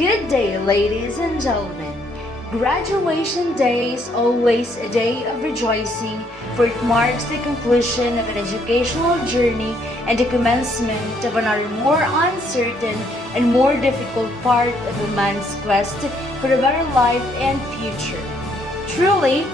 Good day, ladies and gentlemen. Graduation day is always a day of rejoicing, for it marks the conclusion of an educational journey and the commencement of another more uncertain and more difficult part of a man's quest for a better life and future. Truly,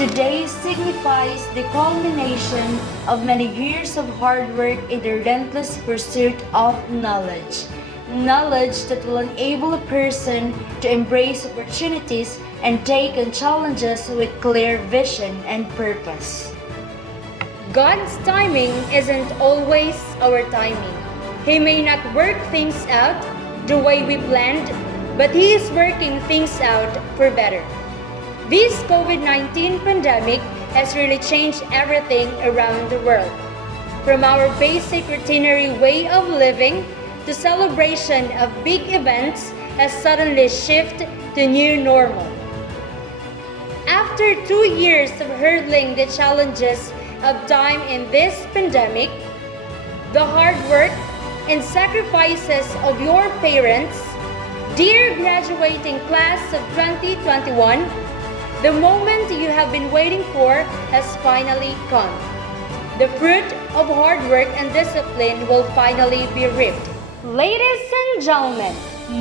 today signifies the culmination of many years of hard work in the relentless pursuit of knowledge. Knowledge that will enable a person to embrace opportunities and take on challenges with clear vision and purpose. God's timing isn't always our timing. He may not work things out the way we planned, but He is working things out for better. This COVID-19 pandemic has really changed everything around the world. From our basic routinary way of living to celebration of big events has suddenly shifted to new normal. After 2 years of hurdling the challenges of time in this pandemic, the hard work and sacrifices of your parents, dear graduating class of 2021, the moment you have been waiting for has finally come. The fruit of hard work and discipline will finally be reaped. Ladies and gentlemen,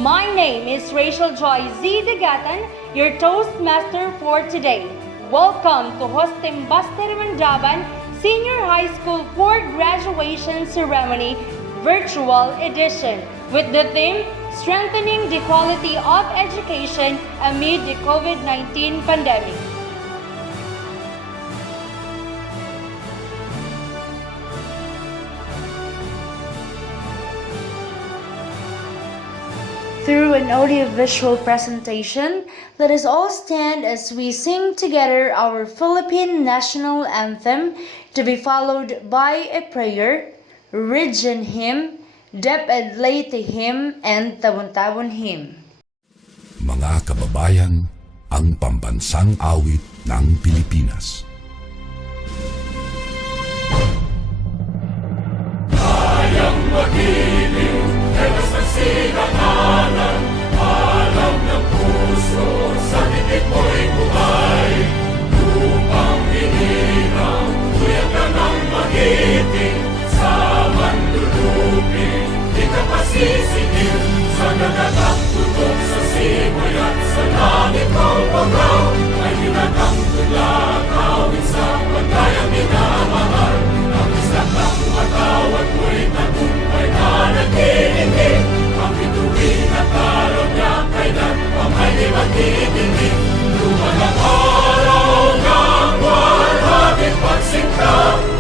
my name is Rachel Joy Z. Degatan, your Toastmaster for today. Welcome to Hostem Buster Mandaban Senior High School for Graduation Ceremony Virtual Edition with the theme Strengthening the Quality of Education Amid the COVID-19 Pandemic. Through an audiovisual presentation, let us all stand as we sing together our Philippine National Anthem, to be followed by a prayer, Region Hymn, DepEd Leyte Hymn, and Tabon-Tabon Hymn. Mga kababayan, ang pambansang awit ng Pilipinas. Kayang magiliw, ewas ng sinangalan, alam ng puso, sa titik mo'y buhay. Lupang hinirang, tuyag ka ng magiting, sa manlulupin, di ka pasisingil, sa nagagang tutok sa simoy at sa langit mong pagaw, ay hinatang tulad, awit sa pagkayang minamahal, ang isang ng matawad mo'y tagumpay na nagkikinig, ang bituin at araw niya kailan pa may di magtitingin. Luman ang araw ng walhaging pagsinta,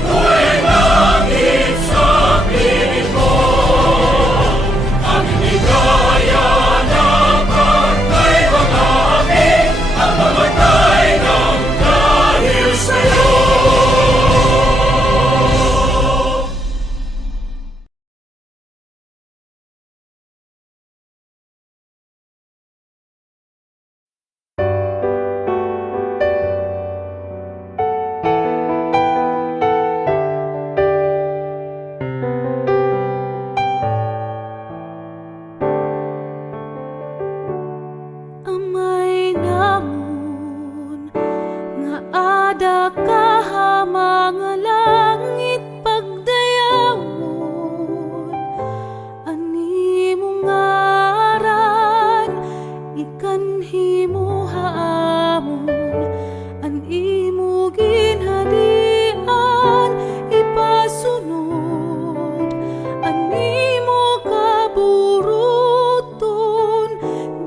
mo'y langit sa piling mo. Ang inigaya ng pagkay mga amin, ang mamatay ng dahil sa'yo. Amay namon nga ada ka mga langit pagdayawon, ani mo ngaran ikanhi mo haamon, an imo ginhadian ipasunod, ani mo kaburuton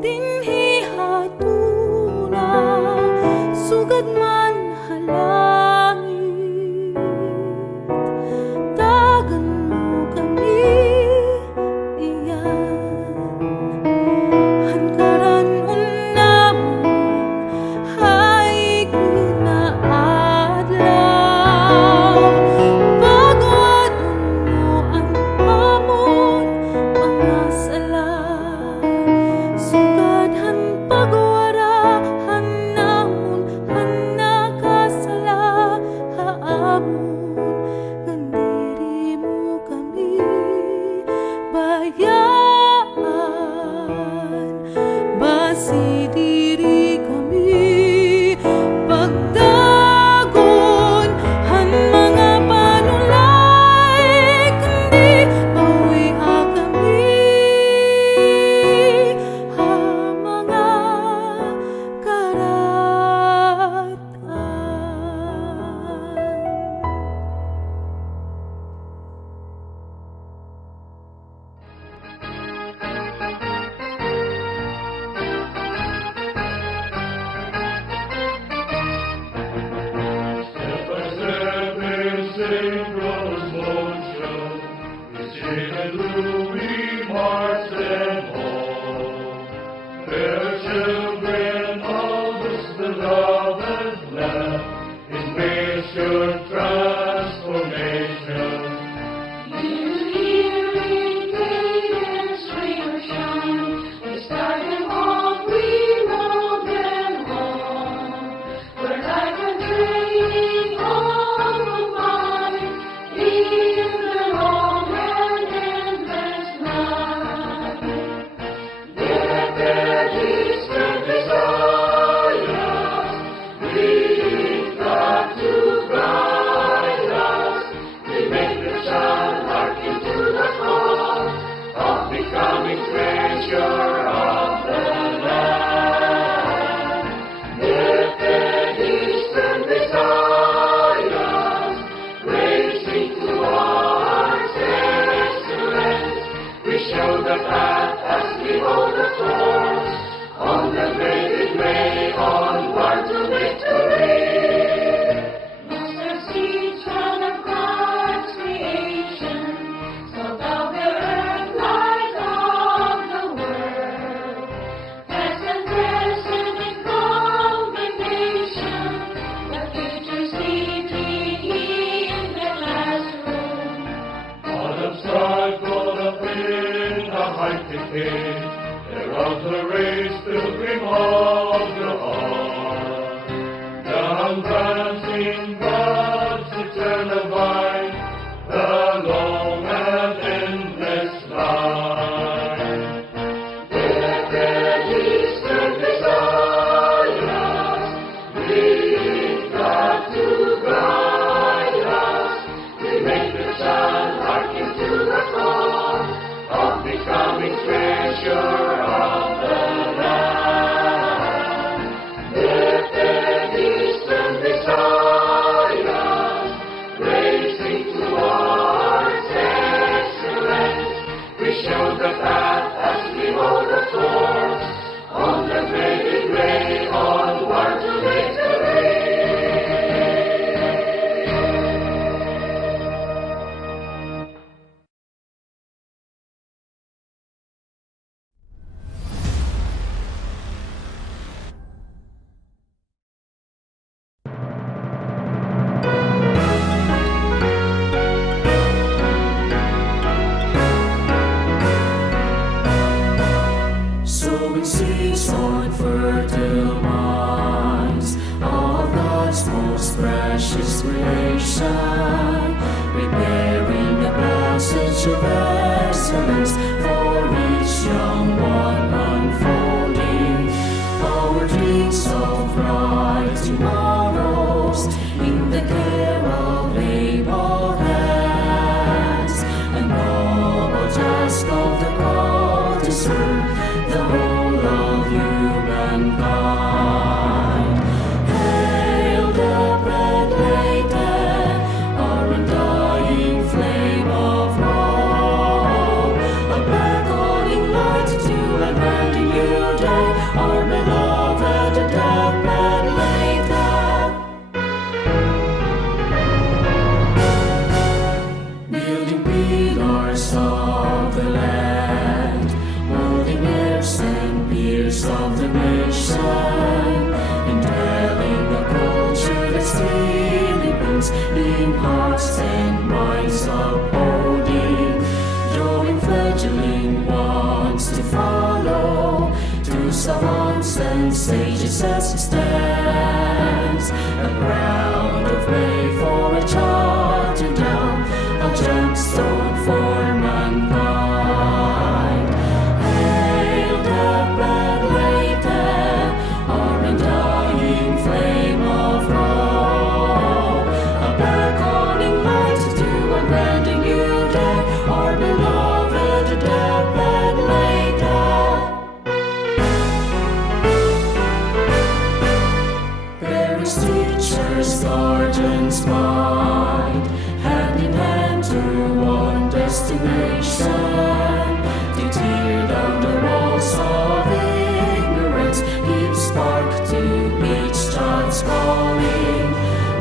dinhi hatuna, sugad man halangit, tagan mo kami iyan. Hankaran unamon hay kinaadlaw, pagwadon mo ang amon mga sala, sugadhan pagwarahan namon han nakasala. assured transformation. Thereof the race pilgrim of the heart, down prancing God's eternal vine, the long and endless line. Blessed Eastern Messiah, bring God to guide us, we make the child hearken to the call of becoming treasure of the land. Lifted Eastern Messiah, racing towards excellence, we show the path as we hold the course on the faded way onward to victory. Sowing seeds on fertile minds of God's most precious creation, preparing the passage of excellence for each young one unfolding. Our dreams of bright tomorrows in the care of able hands, and noble task of the call to serve the whole of humankind. Hail the red lady, our undying flame of hope, a beckoning light to a brand new day, our beloved dead red lady. Building pillars of the land, molding heirs and peers of the nation, indwelling the culture that still burns in hearts and minds upholding, drawing fledgling ones to follow, to savants and sages as it stands, a ground of way for a child to down, a gemstone for mankind. Hail the red lady, our undying flame of hope, a beckoning light to a brand new day, our beloved dead red lady. Parents, teachers, guardians, mind, hand in hand to one destination, to tear down the walls of ignorance, give spark to each child's calling.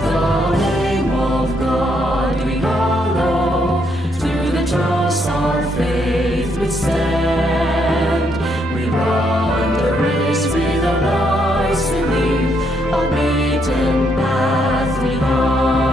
The name of God we hallow, through the trials our faith withstand. We run the race with our lives we leave, a beaten path behind.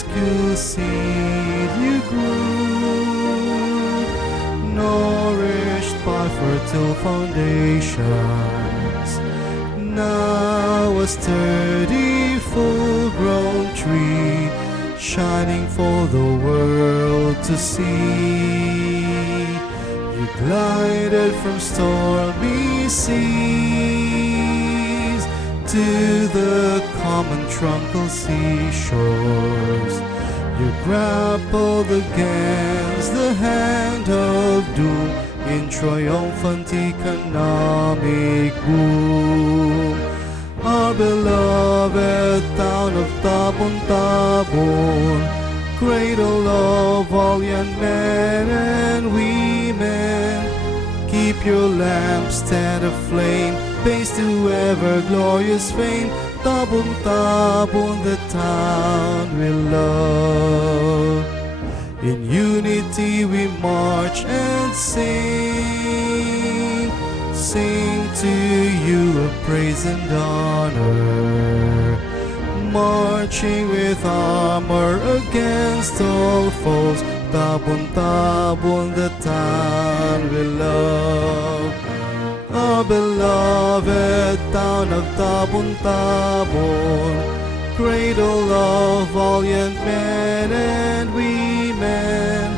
school seed you grew, nourished by fertile foundations. Now a sturdy, full-grown tree, shining for the world to see. You glided from stormy seas to the common tranquil seashores. You grappled against the hand of doom in triumphant economic boom. Our beloved town of Tabon, cradle of all young men and women, keep your lampstand aflame, base to ever glorious fame. Tabon, the town we love. In unity we march and sing, sing to you a praise and honor, marching with armor against all foes. Tabon, the town we love. Our beloved town of Tabon, cradle of valiant men and women,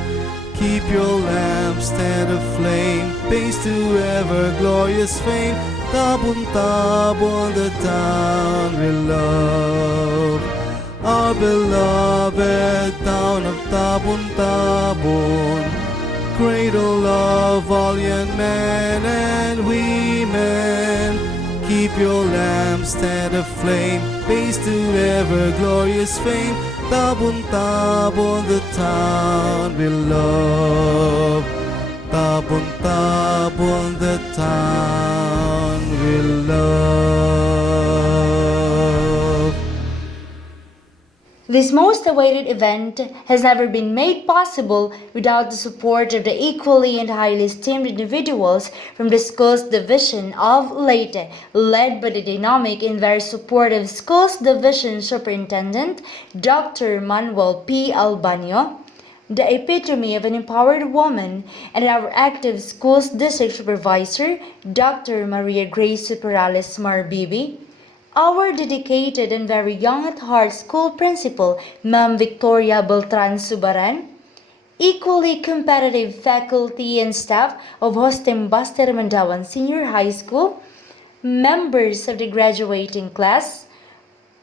keep your lampstand aflame, base to ever glorious fame. Tabon, the town we love. Our beloved town of Tabon, cradle of valiant men and women, keep your lampstand aflame, base to ever glorious fame. Tabon, the town we love. Tabon, the town we love. This most awaited event has never been made possible without the support of the equally and highly esteemed individuals from the Schools Division of Leyte, led by the dynamic and very supportive Schools Division Superintendent, Dr. Manuel P. Albanio, the epitome of an empowered woman, and our active Schools District Supervisor, Dr. Maria Grace Perales Marbibi, our dedicated and very young at heart school principal, Ma'am Victoria Beltran Subaran, equally competitive faculty and staff of Hostem Buster Mandawan Senior High School, members of the graduating class,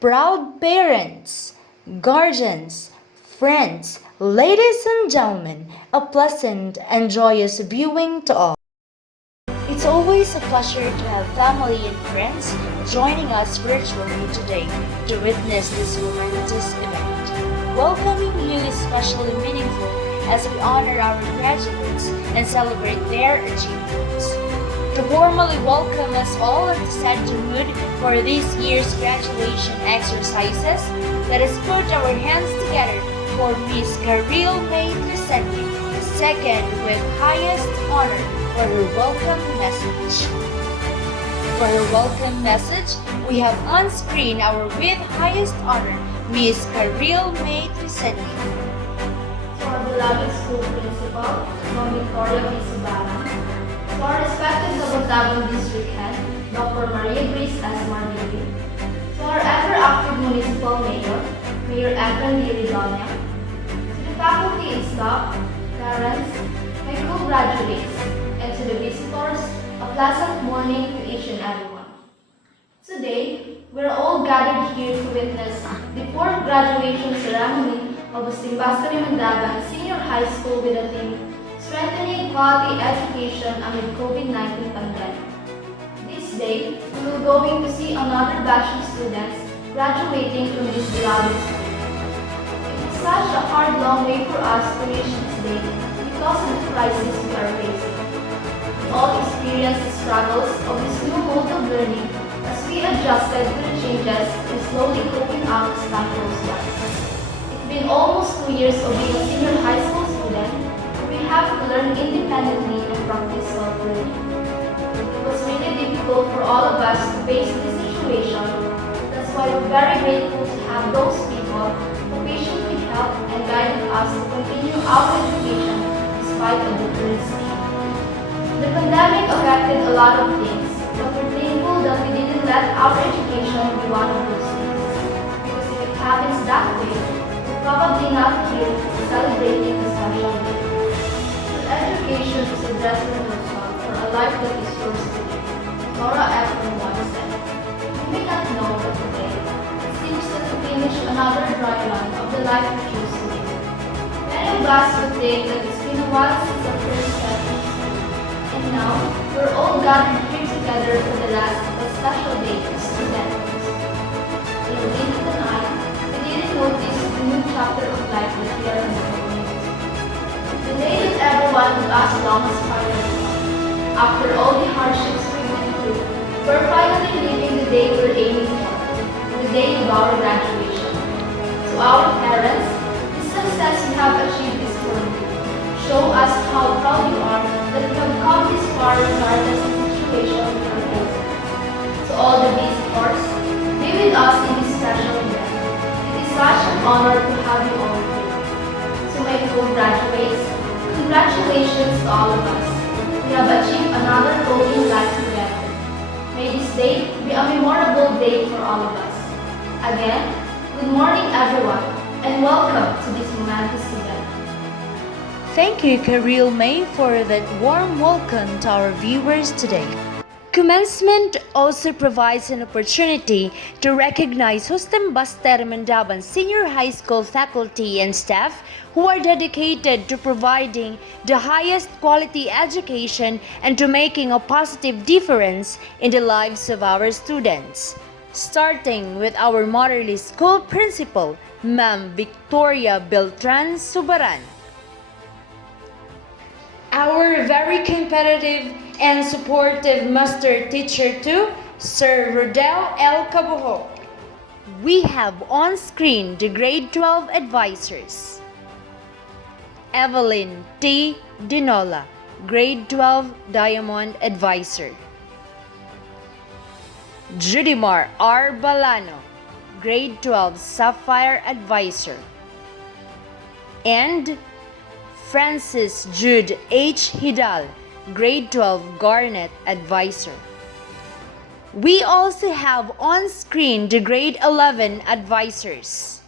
proud parents, guardians, friends, ladies and gentlemen, a pleasant and joyous viewing to all. It's always a pleasure to have family and friends joining us virtually today to witness this momentous event. Welcoming you is especially meaningful as we honor our graduates and celebrate their achievements. To formally welcome us all and to set the mood for this year's graduation exercises, let us put our hands together for Miss Karil May Tresending, second with highest honor, for her welcome message. For her welcome message, we have on screen our with highest honor, Miss Karil May Tresending. To our beloved school principal, Ma'am Victoria P. Subaran. To our respected Tabon District Head, Dr. Maria Grace S. Marbibi. To our ever-active municipal mayor, Mayor Efren D. Ridonia. To the faculty and staff, parents, my co-graduates, and to the visitors, a pleasant morning to each and everyone. Today, we're all gathered here to witness the fourth graduation ceremony of Simbasari Mandaban Senior High School with the theme Strengthening Quality Education Amid COVID-19 Pandemic. This day, we will going to see another batch of students graduating from this beloved school. It is such a hard, long way for us to reach this day because of the crisis we are facing. We all experienced the struggles of this new mode of learning as we adjusted to the changes and slowly coping up as time goes by. It's been almost 2 years of being a senior high school student, where we have to learn independently and practice self-learning. It was really difficult for all of us to face this situation. That's why we're very grateful to have those people who patiently help continue our education despite of the current state. The pandemic affected a lot of things, but we're thankful that we didn't let our education be one of those things. Because if it happens that way, we're probably not here celebrating the special day. Your education is a destiny for a life that is yours today. Nora Ephron once said, "You may not know that today it seems that to finish another dry run of the life we choose to live." Many of us would think that it's been a while since our first step in school, and now we're all gathered here together for the last but special day as students. In the blink of an eye, we didn't notice the new chapter of life that we are entering. The day that everyone would ask long as finally come. After all the hardships we went through, we're finally living the day we're aiming for, the day of our graduation. To our parents, the success we have achieved is for you. Show us how proud you are that we have come this far regardless of the situation we are facing. To all the visitors, be with us in this special event. It is such an honor to have you all here. To my co-graduates, congratulations to all of us. We have achieved another goal in life together. May this day be a memorable day for all of us. Again, good morning everyone, and welcome to this momentous event. Thank you, Karil May, for that warm welcome to our viewers today. Commencement also provides an opportunity to recognize Hostem Baster Mandaban Senior High School faculty and staff who are dedicated to providing the highest quality education and to making a positive difference in the lives of our students. Starting with our motherly school principal, Ma'am Victoria Beltran Subaran. Our very competitive and supportive master teacher too, Sir Rodel L. Cabojo. We have on screen the grade 12 advisors. Evelyn T. Dinola, grade 12 Diamond Advisor. Judimar R. Balano, grade 12 Sapphire Advisor. And Francis Jude H. Hidal, grade 12 Garnet Advisor. We also have on screen the grade 11 advisors.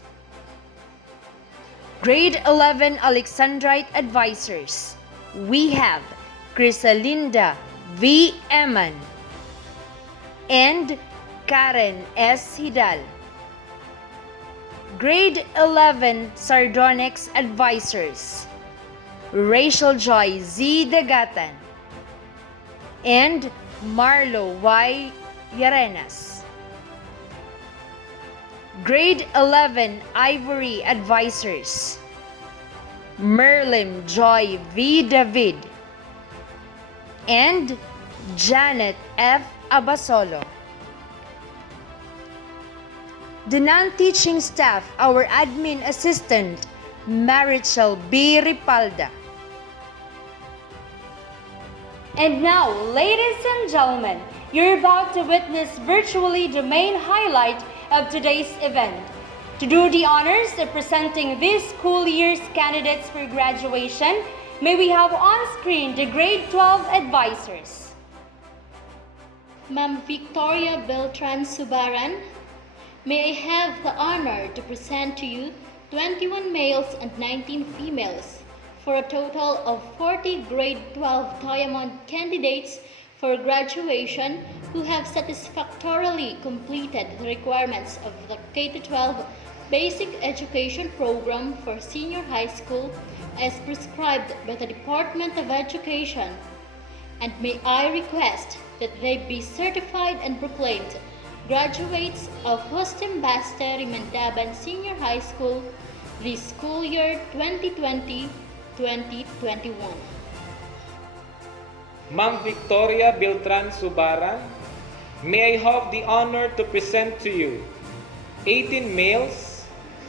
Grade 11 Alexandrite advisors. We have Crisalinda V. Eman and Karen S. Hidal. Grade 11 Sardonyx advisors. Rachel Joy Z. Dagatan and Marlo Y. Yarenas. Grade 11 Ivory Advisors. Merlim Joy V. David and Janet F. Abasolo. The non-teaching staff, our admin assistant, Marichel B. Ripalda. And now, ladies and gentlemen, you're about to witness virtually the main highlight of today's event. To do the honors of presenting this school year's candidates for graduation, may we have on screen the grade 12 advisors. Ma'am Victoria Beltran Subaran, may I have the honor to present to you 21 males and 19 females for a total of 40 grade 12 Diamond candidates for graduation who have satisfactorily completed the requirements of the K-12 Basic Education Program for Senior High School as prescribed by the Department of Education. And may I request that they be certified and proclaimed graduates of Hostem Baster Mandaban Senior High School this school year 2020-2021. Ma'am Victoria Beltran Subaran, may I have the honor to present to you 18 males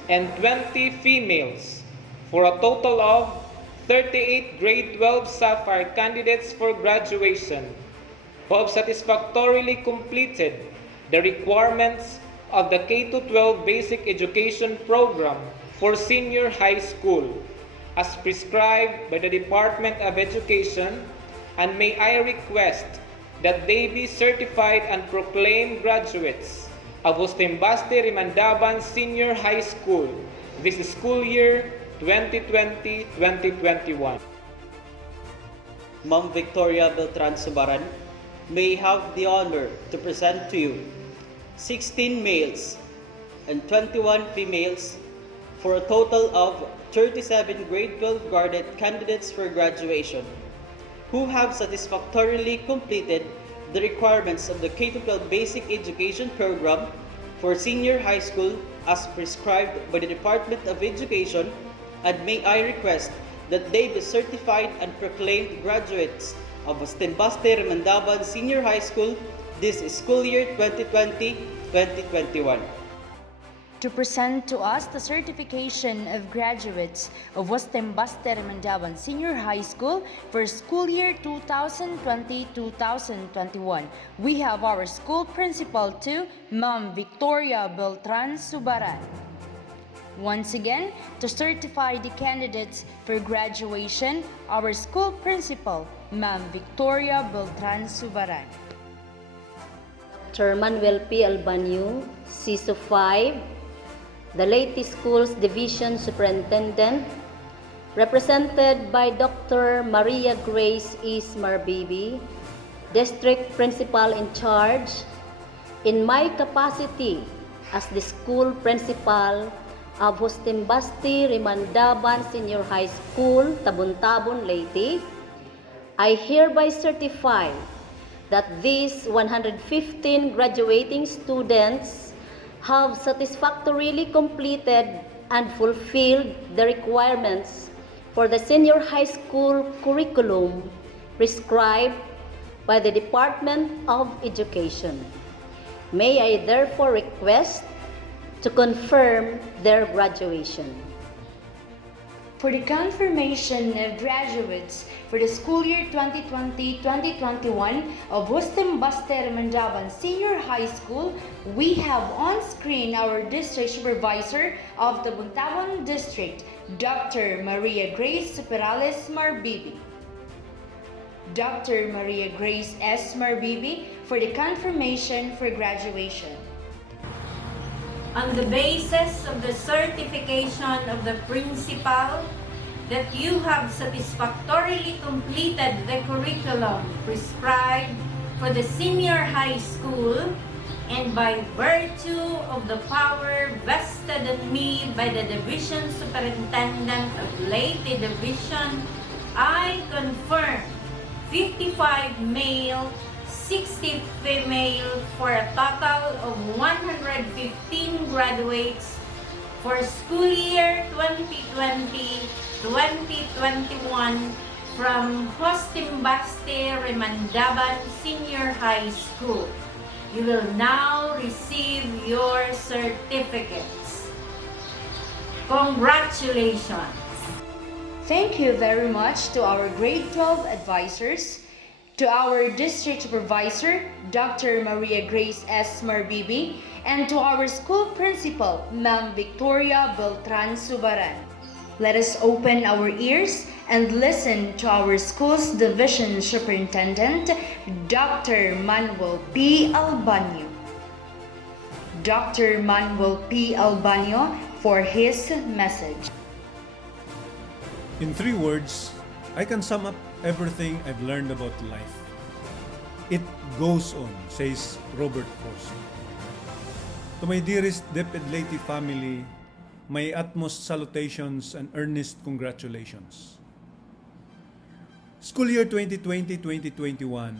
and 20 females for a total of 38 grade 12 Sapphire candidates for graduation who have satisfactorily completed the requirements of the K-12 Basic Education Program for Senior High School as prescribed by the Department of Education, and may I request that they be certified and proclaimed graduates of Ustimbaste Rimandaban Senior High School this school year 2020-2021. Ma'am Victoria Beltran Subaran, may have the honor to present to you 16 males and 21 females for a total of 37 grade 12 guarded candidates for graduation who have satisfactorily completed the requirements of the K-12 Basic Education Program for senior high school as prescribed by the Department of Education, and may I request that they be certified and proclaimed graduates of Ustimbaste Rimandaban Senior High School this school year 2020-2021. To present to us the certification of graduates of Ustimbaste Rimandaban Senior High School for school year 2020-2021, we have our school principal to Ma'am Victoria Beltran Subaran. Once again, to certify the candidates for graduation, our school principal, Ma'am Victoria Beltran Subaran. Dr. Manuel P. Albanyo, CISO 5, the Leyte Schools Division Superintendent, represented by Dr. Maria Grace E. Marbibi, District Principal in charge, in my capacity as the school principal of Ustimbaste Rimandaban Senior High School, Tabon-Tabon, Leyte, I hereby certify that these 115 graduating students have satisfactorily completed and fulfilled the requirements for the senior high school curriculum prescribed by the Department of Education. May I therefore request to confirm their graduation. For the confirmation of graduates for the school year 2020-2021 of Ustimbaste Rimandaban Senior High School, we have on screen our district supervisor of the Tabon District, Dr. Maria Grace Perales Marbibi. Dr. Maria Grace S. Marbibi for the confirmation for graduation. On the basis of the certification of the principal that you have satisfactorily completed the curriculum prescribed for the senior high school, and by virtue of the power vested in me by the Division Superintendent of Leyte Division, I confirm 55 male, 60 female for a total of 115 graduates for school year 2020-2021 from Ustimbaste Rimandaban Senior High School. You will now receive your certificates. Congratulations! Thank you very much to our grade 12 advisors, to our district supervisor, Dr. Maria Grace S. Marbibi, and to our school principal, Ma'am Victoria Beltran Subaran. Let us open our ears and listen to our school's division superintendent, Dr. Manuel P. Albanyo. Dr. Manuel P. Albanyo for his message. In 3 words, I can sum up everything I've learned about life. It goes on, says Robert Frost. To my dearest DepEd Leyte family, my utmost salutations and earnest congratulations. School year 2020-2021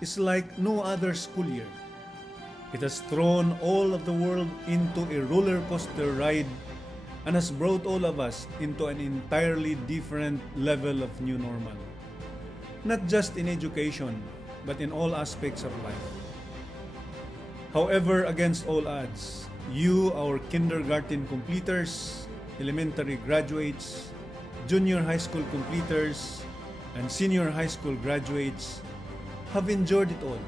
is like no other school year. It has thrown all of the world into a roller coaster ride and has brought all of us into an entirely different level of new normal. Not just in education, but in all aspects of life. However, against all odds, you, our kindergarten completers, elementary graduates, junior high school completers, and senior high school graduates have endured it all,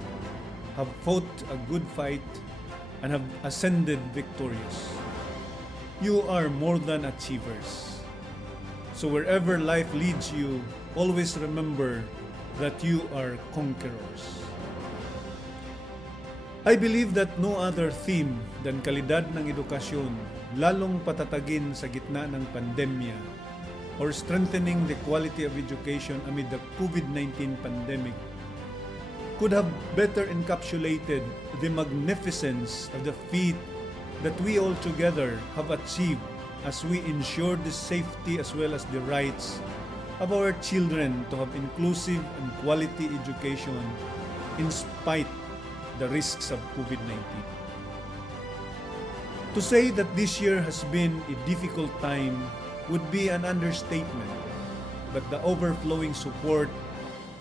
have fought a good fight, and have ascended victorious. You are more than achievers. So wherever life leads you, always remember that you are conquerors. I believe that no other theme than kalidad ng edukasyon, lalong patatagin sa gitna ng pandemya, or strengthening the quality of education amid the COVID-19 pandemic, could have better encapsulated the magnificence of the feat that we all together have achieved as we ensure the safety as well as the rights of our children to have inclusive and quality education in spite the risks of COVID-19. To say that this year has been a difficult time would be an understatement, but the overflowing support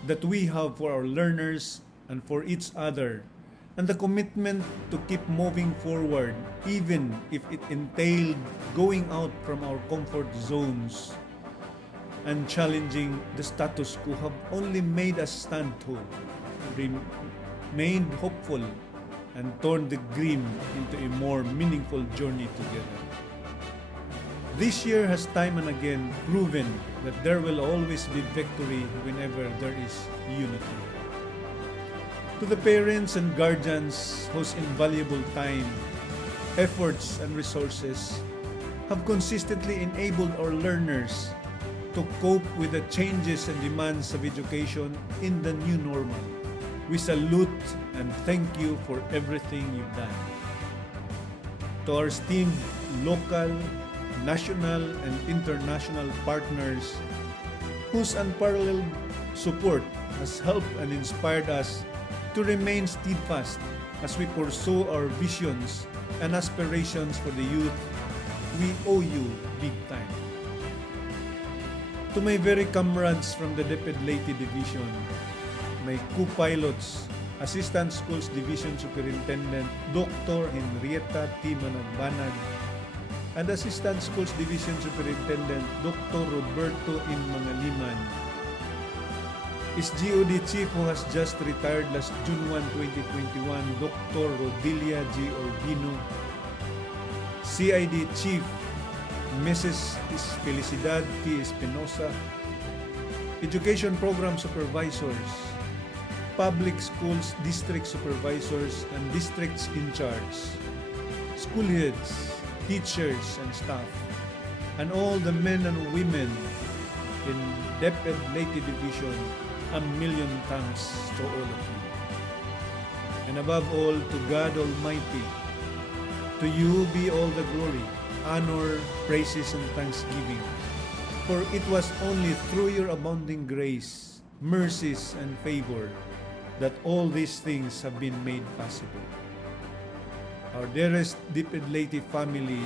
that we have for our learners and for each other, and the commitment to keep moving forward even if it entailed going out from our comfort zones and challenging the status quo, have only made us stand tall, remained hopeful, and turned the grim into a more meaningful journey together. This year has time and again proven that there will always be victory whenever there is unity. To the parents and guardians whose invaluable time, efforts, and resources have consistently enabled our learners to cope with the changes and demands of education in the new normal, we salute and thank you for everything you've done. To our esteemed local, national, and international partners whose unparalleled support has helped and inspired us to remain steadfast as we pursue our visions and aspirations for the youth, we owe you big time. To my very comrades from the DepEd Leyte Division, my co-pilots, Assistant Schools Division Superintendent Dr. Henrietta T. Managbanag, and Assistant Schools Division Superintendent Dr. Roberto M. Mangaliman, SGOD Chief who has just retired last June 1, 2021, Dr. Rodilia G. Urbino, CID Chief Mrs. Felicidad T. Espinosa, Education Program Supervisors, Public Schools District Supervisors and Districts in Charge, school heads, teachers and staff, and all the men and women in DepEd Leyte Division, a million thanks to all of you. And above all, to God Almighty, to you be all the glory, honor, praises, and thanksgiving. For it was only through your abounding grace, mercies, and favor that all these things have been made possible. Our dearest DepEd Leyte family,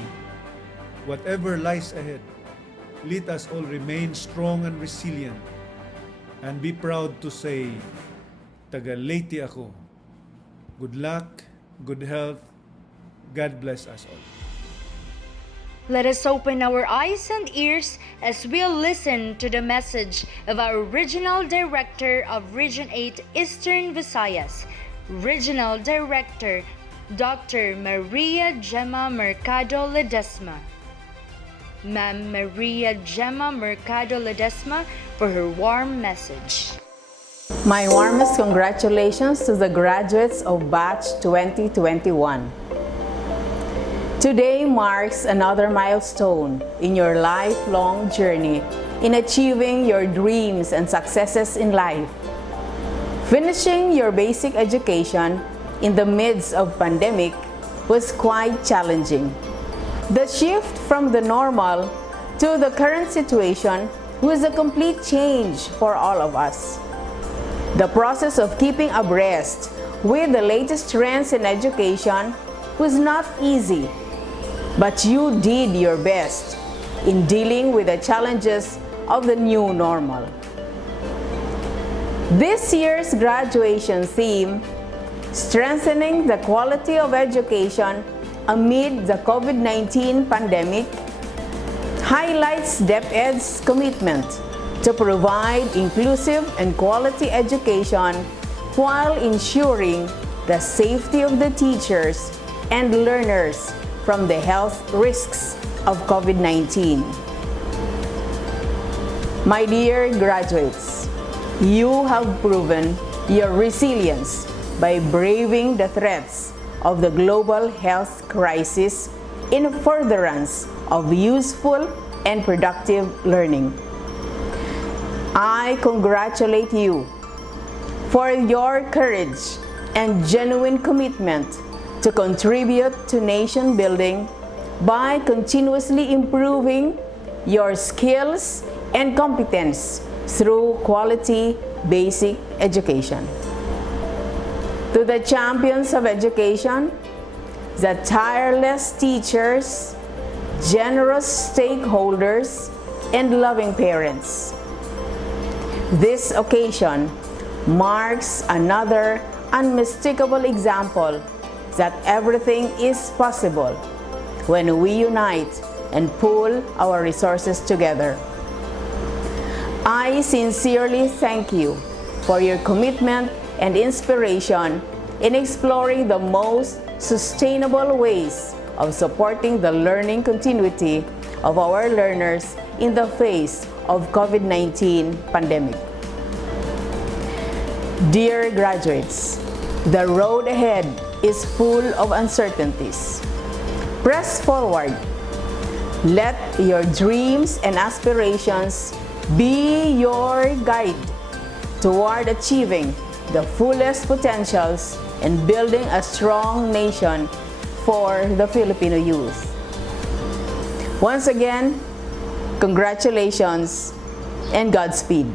whatever lies ahead, let us all remain strong and resilient and be proud to say, taga Leyte ako. Good luck, good health, God bless us all. Let us open our eyes and ears as we listen to the message of our Regional Director of Region 8 Eastern Visayas, Regional Director Dr. Maria Gemma Mercado Ledesma. Ma'am Maria Gemma Mercado Ledesma for her warm message. My warmest congratulations to the graduates of Batch 2021. Today marks another milestone in your lifelong journey in achieving your dreams and successes in life. Finishing your basic education in the midst of pandemic was quite challenging. The shift from the normal to the current situation was a complete change for all of us. The process of keeping abreast with the latest trends in education was not easy, but you did your best in dealing with the challenges of the new normal. This year's graduation theme, Strengthening the Quality of Education Amid the COVID-19 Pandemic, highlights DepEd's commitment to provide inclusive and quality education while ensuring the safety of the teachers and learners from the health risks of COVID-19. My dear graduates, you have proven your resilience by braving the threats of the global health crisis in furtherance of useful and productive learning. I congratulate you for your courage and genuine commitment to contribute to nation building by continuously improving your skills and competence through quality basic education. To the champions of education, the tireless teachers, generous stakeholders, and loving parents, this occasion marks another unmistakable example that everything is possible when we unite and pool our resources together. I sincerely thank you for your commitment and inspiration in exploring the most sustainable ways of supporting the learning continuity of our learners in the face of COVID-19 pandemic. Dear graduates, the road ahead is full of uncertainties. Press forward. Let your dreams and aspirations be your guide toward achieving the fullest potentials and building a strong nation for the Filipino youth. Once again, congratulations and Godspeed.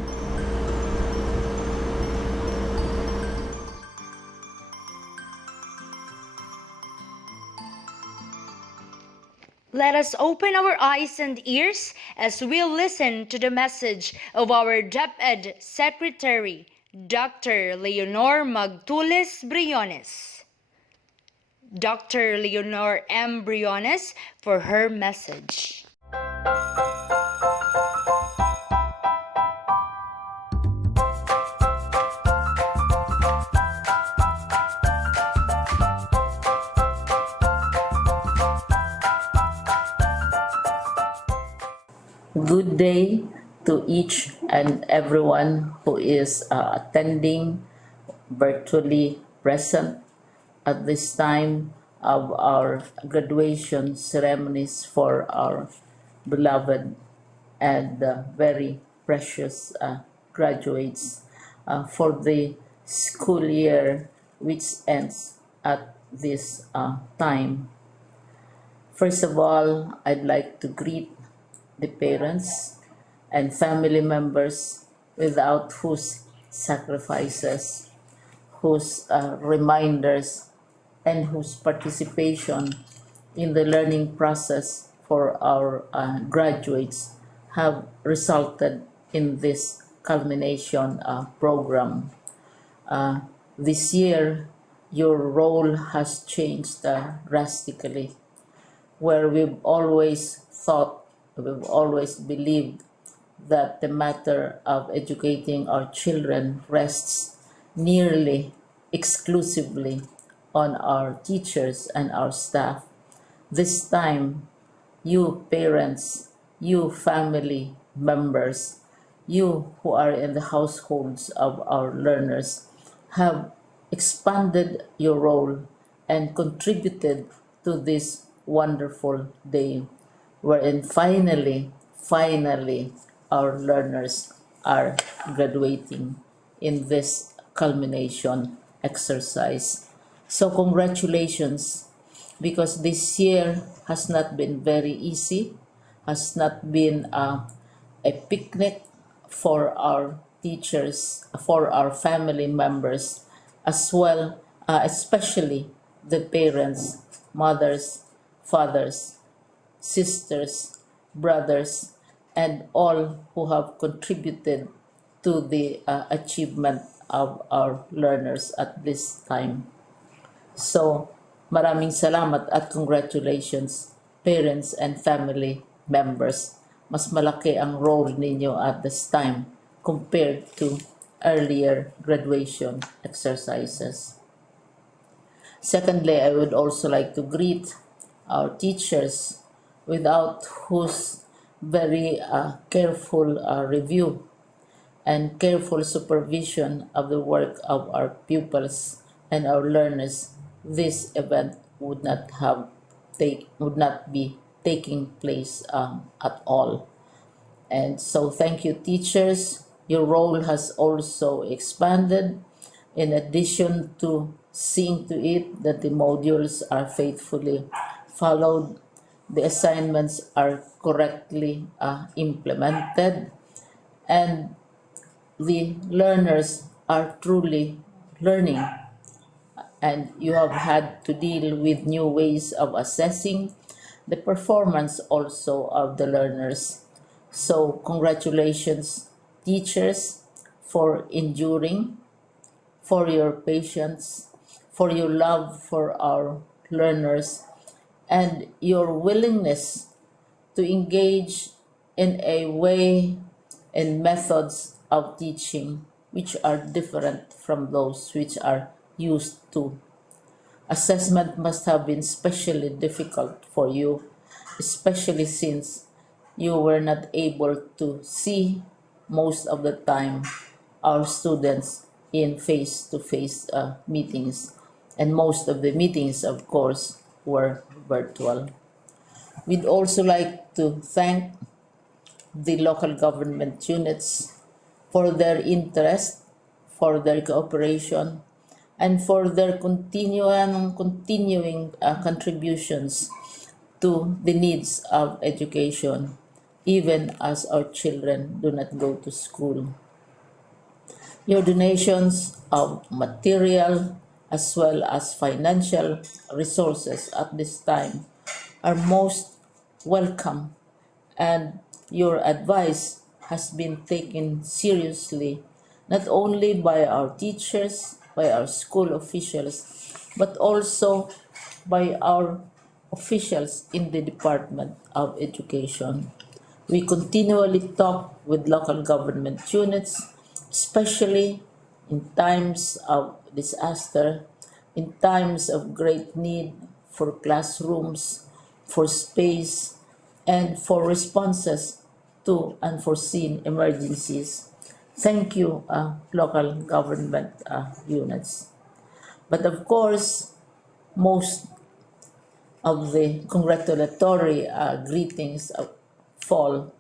Let us open our eyes and ears as we listen to the message of our DepEd Secretary, Dr. Leonor Magtulis Briones. Dr. Leonor M. Briones for her message. Good day to each and everyone who is attending virtually present at this time of our graduation ceremonies for our beloved and very precious graduates for the school year which ends at this time. First of all, I'd like to greet the parents and family members without whose sacrifices, whose reminders, and whose participation in the learning process for our graduates have resulted in this culmination program. This year, your role has changed drastically, where we've always believed that the matter of educating our children rests nearly exclusively on our teachers and our staff. This time, you parents, you family members, you who are in the households of our learners have expanded your role and contributed to this wonderful day wherein finally, our learners are graduating in this culmination exercise. So congratulations, because this year has not been very easy, has not been a picnic for our teachers, for our family members, as well, especially the parents, mothers, fathers, sisters, brothers, and all who have contributed to the achievement of our learners at this time. So, maraming salamat at congratulations, parents and family members. Mas malaki ang role ninyo at this time compared to earlier graduation exercises. Secondly, I would also like to greet our teachers, without whose very careful review and careful supervision of the work of our pupils and our learners, this event would not be taking place at all. And so thank you, teachers. Your role has also expanded. In addition to seeing to it that the modules are faithfully followed, the assignments are correctly implemented, and the learners are truly learning, and you have had to deal with new ways of assessing the performance also of the learners. So, congratulations, teachers, for enduring, for your patience, for your love for our learners, and your willingness to engage in a way and methods of teaching which are different from those which are used to. Assessment must have been especially difficult for you, especially since you were not able to see most of the time our students in face to face meetings, and most of the meetings, of course, were virtual. We'd also like to thank the local government units for their interest, for their cooperation, and for their continuing contributions to the needs of education, even as our children do not go to school. Your donations of material as well as financial resources at this time are most welcome, and your advice has been taken seriously not only by our teachers, by our school officials, but also by our officials in the Department of Education. We continually talk with local government units, especially in times of disaster, in times of great need for classrooms, for space, and for responses to unforeseen emergencies. Thank you, local government units. But of course, most of the congratulatory greetings fall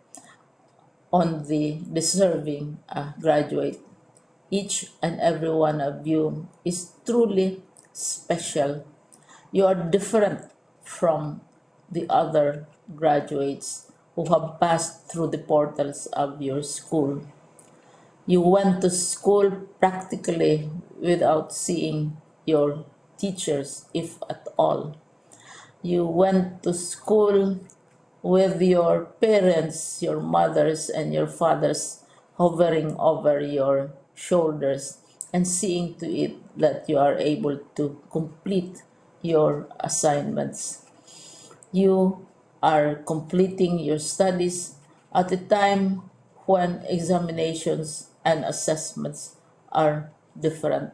on the deserving graduate. Each and every one of you is truly special. You are different from the other graduates who have passed through the portals of your school. You went to school practically without seeing your teachers, if at all. You went to school with your parents, your mothers, and your fathers hovering over your shoulders and seeing to it that you are able to complete your assignments. You are completing your studies at a time when examinations and assessments are different.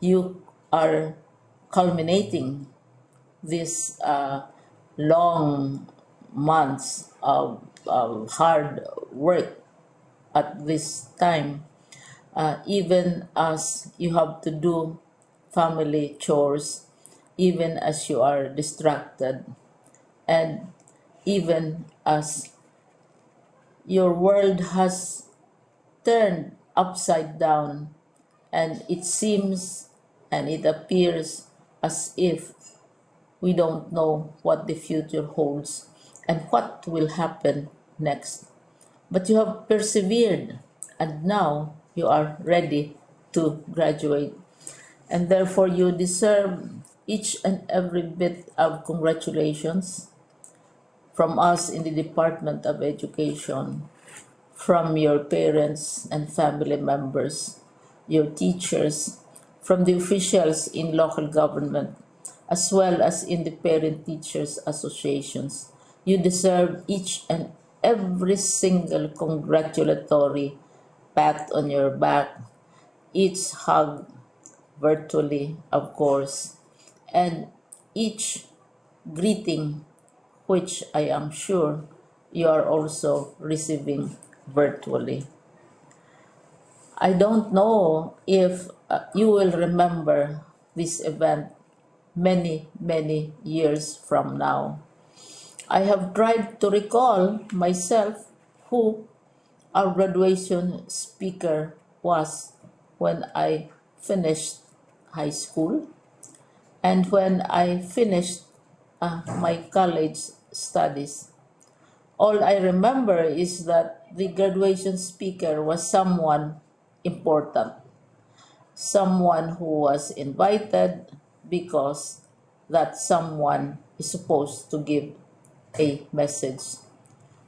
You are culminating these long months of hard work at this time, even as you have to do family chores, even as you are distracted, and even as your world has turned upside down, and it seems and it appears as if we don't know what the future holds and what will happen next. But you have persevered, and now you are ready to graduate. And therefore, you deserve each and every bit of congratulations from us in the Department of Education, from your parents and family members, your teachers, from the officials in local government, as well as in the parent teachers associations. You deserve each and every single congratulatory pat on your back, each hug virtually, of course, and each greeting, which I am sure you are also receiving virtually. I don't know if you will remember this event many, many years from now. I have tried to recall myself who our graduation speaker was when I finished high school and when I finished my college studies. All I remember is that the graduation speaker was someone important, someone who was invited because that someone is supposed to give a message.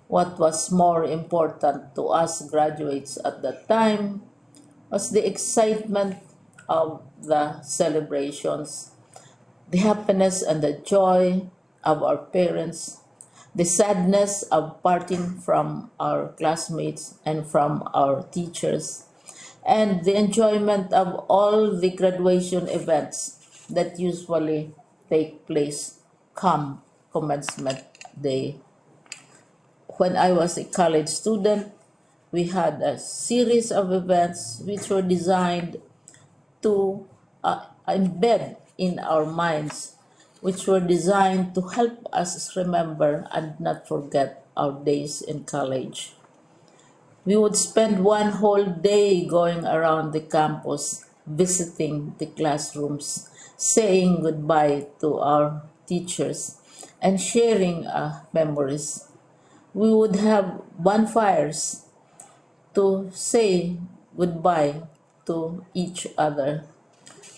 What was more important to us graduates at that time was the excitement of the celebrations, the happiness and the joy of our parents, the sadness of parting from our classmates and from our teachers, and the enjoyment of all the graduation events that usually take place come commencement day. When I was a college student, we had a series of events which were designed to embed in our minds, which were designed to help us remember and not forget our days in college. We would spend one whole day going around the campus, visiting the classrooms, saying goodbye to our teachers, and sharing memories. We would have bonfires to say goodbye to each other.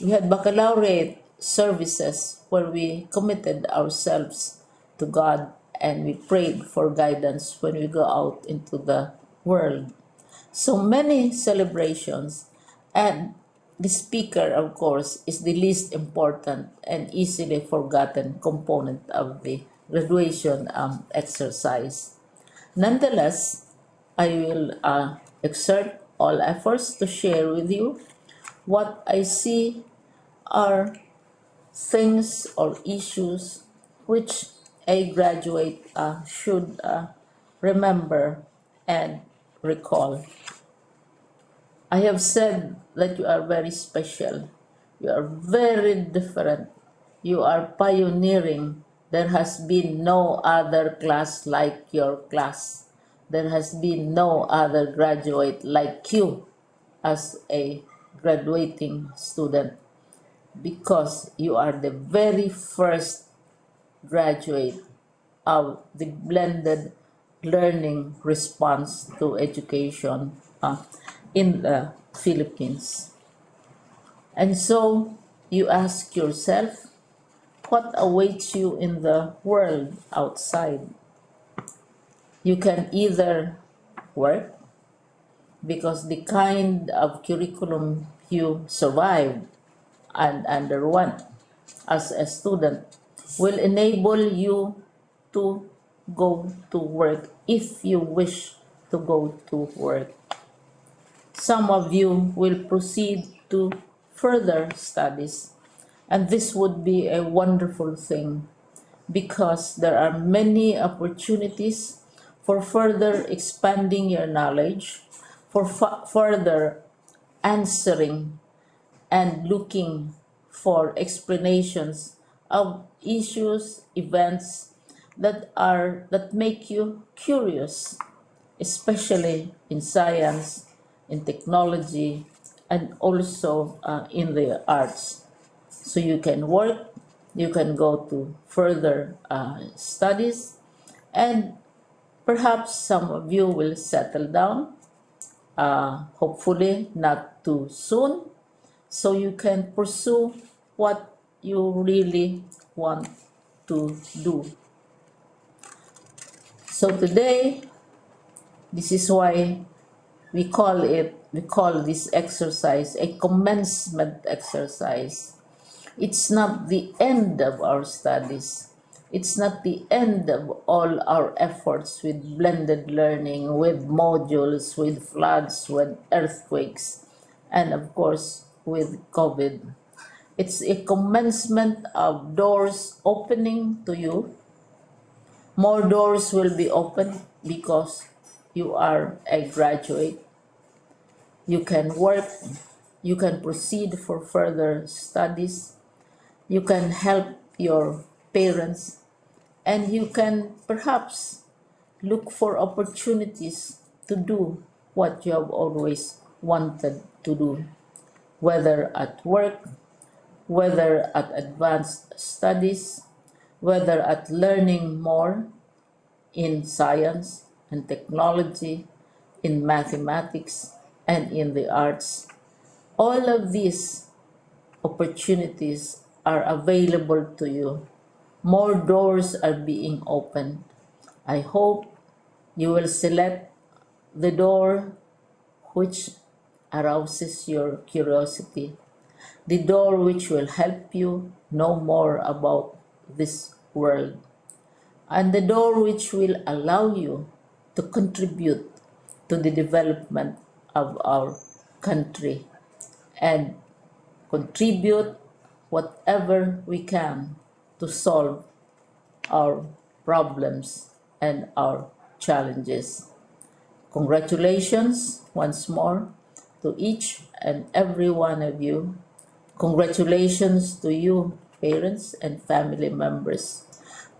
We had baccalaureate services where we committed ourselves to God and we prayed for guidance when we go out into the world. So many celebrations, and the speaker, of course, is the least important and easily forgotten component of the graduation exercise. Nonetheless, I will exert all efforts to share with you what I see are things or issues which a graduate should remember and recall. I have said that you are very special. You are very different. You are pioneering. There has been no other class like your class. There has been no other graduate like you as a graduating student because you are the very first graduate of the blended learning response to education in the Philippines. And so you ask yourself, what awaits you in the world outside? You can either work because the kind of curriculum you survived and underwent as a student will enable you to go to work if you wish to go to work. Some of you will proceed to further studies, and this would be a wonderful thing because there are many opportunities for further expanding your knowledge, for further answering and looking for explanations of issues, events that make you curious, especially in science, in technology, and also in the arts. So you can work, you can go to further studies, and perhaps some of you will settle down, hopefully not too soon, so you can pursue what you really want to do. So today, this is why we call this exercise a commencement exercise. It's not the end of our studies. It's not the end of all our efforts with blended learning, with modules, with floods, with earthquakes, and of course with COVID. It's a commencement of doors opening to you. More doors will be opened because you are a graduate. You can work, you can proceed for further studies, you can help your parents, and you can perhaps look for opportunities to do what you have always wanted to do, whether at work, whether at advanced studies, whether at learning more in science and technology, in mathematics, and in the arts. All of these opportunities are available to you. More doors are being opened. I hope you will select the door which arouses your curiosity, the door which will help you know more about this world, and the door which will allow you to contribute to the development of our country and contribute whatever we can to solve our problems and our challenges. Congratulations once more to each and every one of you. Congratulations to you, parents and family members.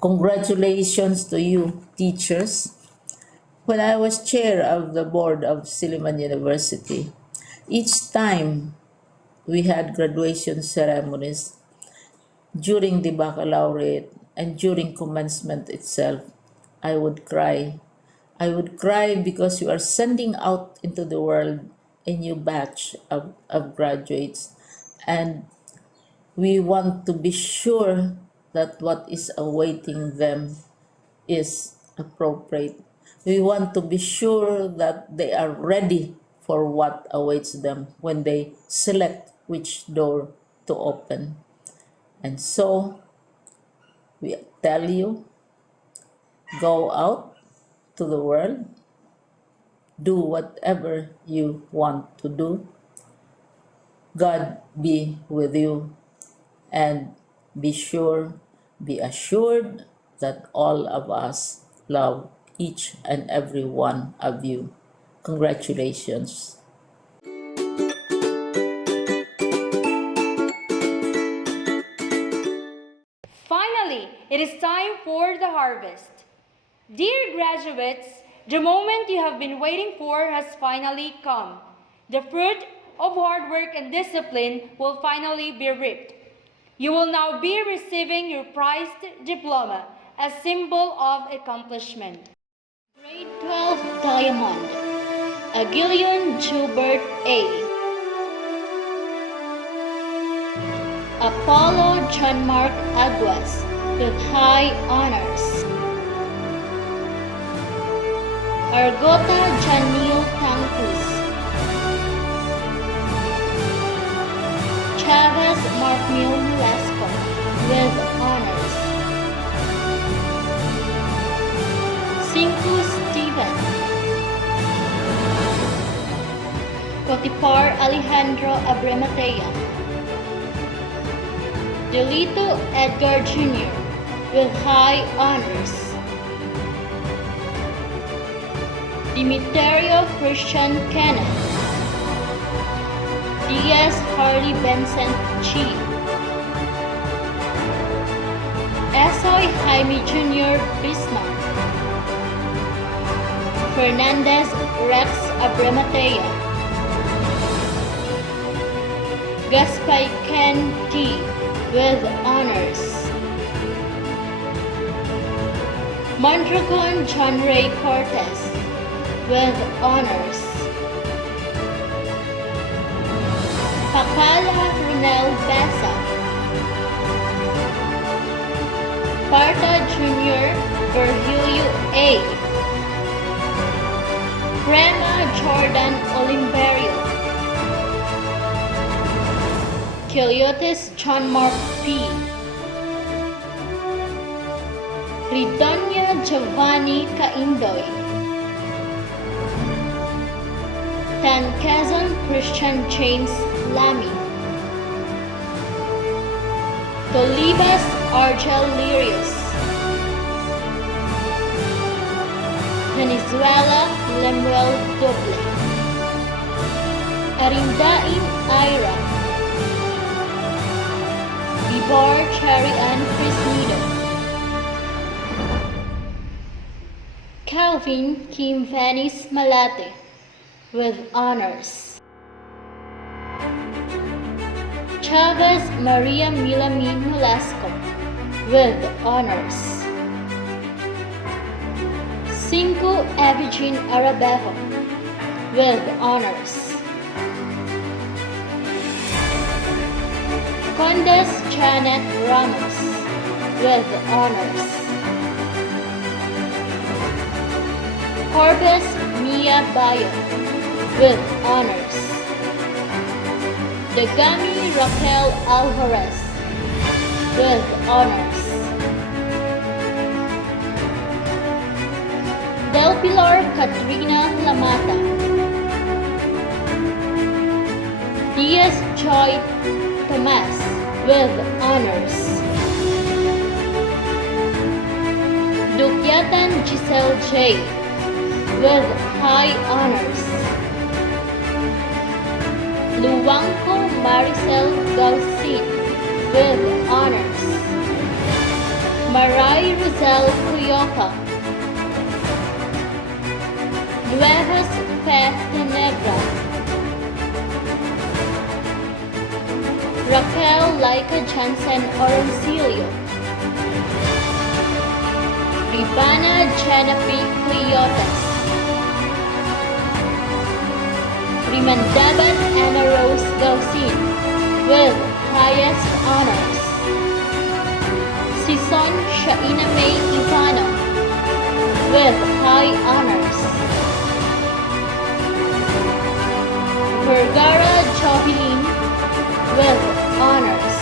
Congratulations to you, teachers. When I was chair of the board of Silliman University, each time we had graduation ceremonies during the baccalaureate and during commencement itself, I would cry. I would cry because you are sending out into the world a new batch of graduates, and we want to be sure that what is awaiting them is appropriate. We want to be sure that they are ready for what awaits them when they select which door to open. And so we tell you, go out to the world, do whatever you want to do. God be with you, and be assured that all of us love each and every one of you. Congratulations. Finally, it is time for the harvest. Dear graduates, the moment you have been waiting for has finally come. The fruit of hard work and discipline will finally be reaped. You will now be receiving your prized diploma, a symbol of accomplishment. Grade 12 Diamond, Agilion Gilbert A. Apollo John Mark Aguas with high honors. Argota Janil Tangkus. Chavez Markmil Nolasco with honors. Cinco Steven. Cotipar Alejandro Abrematea. Delito Edgar Jr. with high honors. Dimiterio Christian Kenneth. Diaz Harley Benson G. Esoy Jaime Jr. Bismarck. Fernandez Rex Abrematea. Gaspay Ken D. with honors. Mondragon John Ray Cortez with honors. Pacala Ronel Besa. Parta Jr. Virgilio A. Prema Jordan Olimberio. Kiliotis John Mark P. Ridonia Giovanni Caindoy. Tankazan Christian James Lamy. Tolibas Argel Lirius. Venezuela Lemuel Doble, Arindain Ira, Ibar Cherry Ann Fresnido, Calvin Kim Venice Malate with honors. Chavez Maria Milamin Nolasco with honors. Cinco Evigene Arabejo with honors. Condes Janet Ramos with honors. Corbes Mia Bayo with honors. Degami Raquel Alvarez with honors. Del Pilar Katrina Lamata, Diaz Joy Tomas with honors. Dukyatan Giselle J with high honors. Luwangko Maricel Gausin with honors. Maray Rizal Cuyoca, Nuevas Fe Tenegra, Raquel Laika Jansen Oroncillo, Ribana Genepi Cleotas, Rimandaban Anna Rose Gausin with highest honors. Sison Shaina May Ivano with high honors. Vergara Jovelin with honors.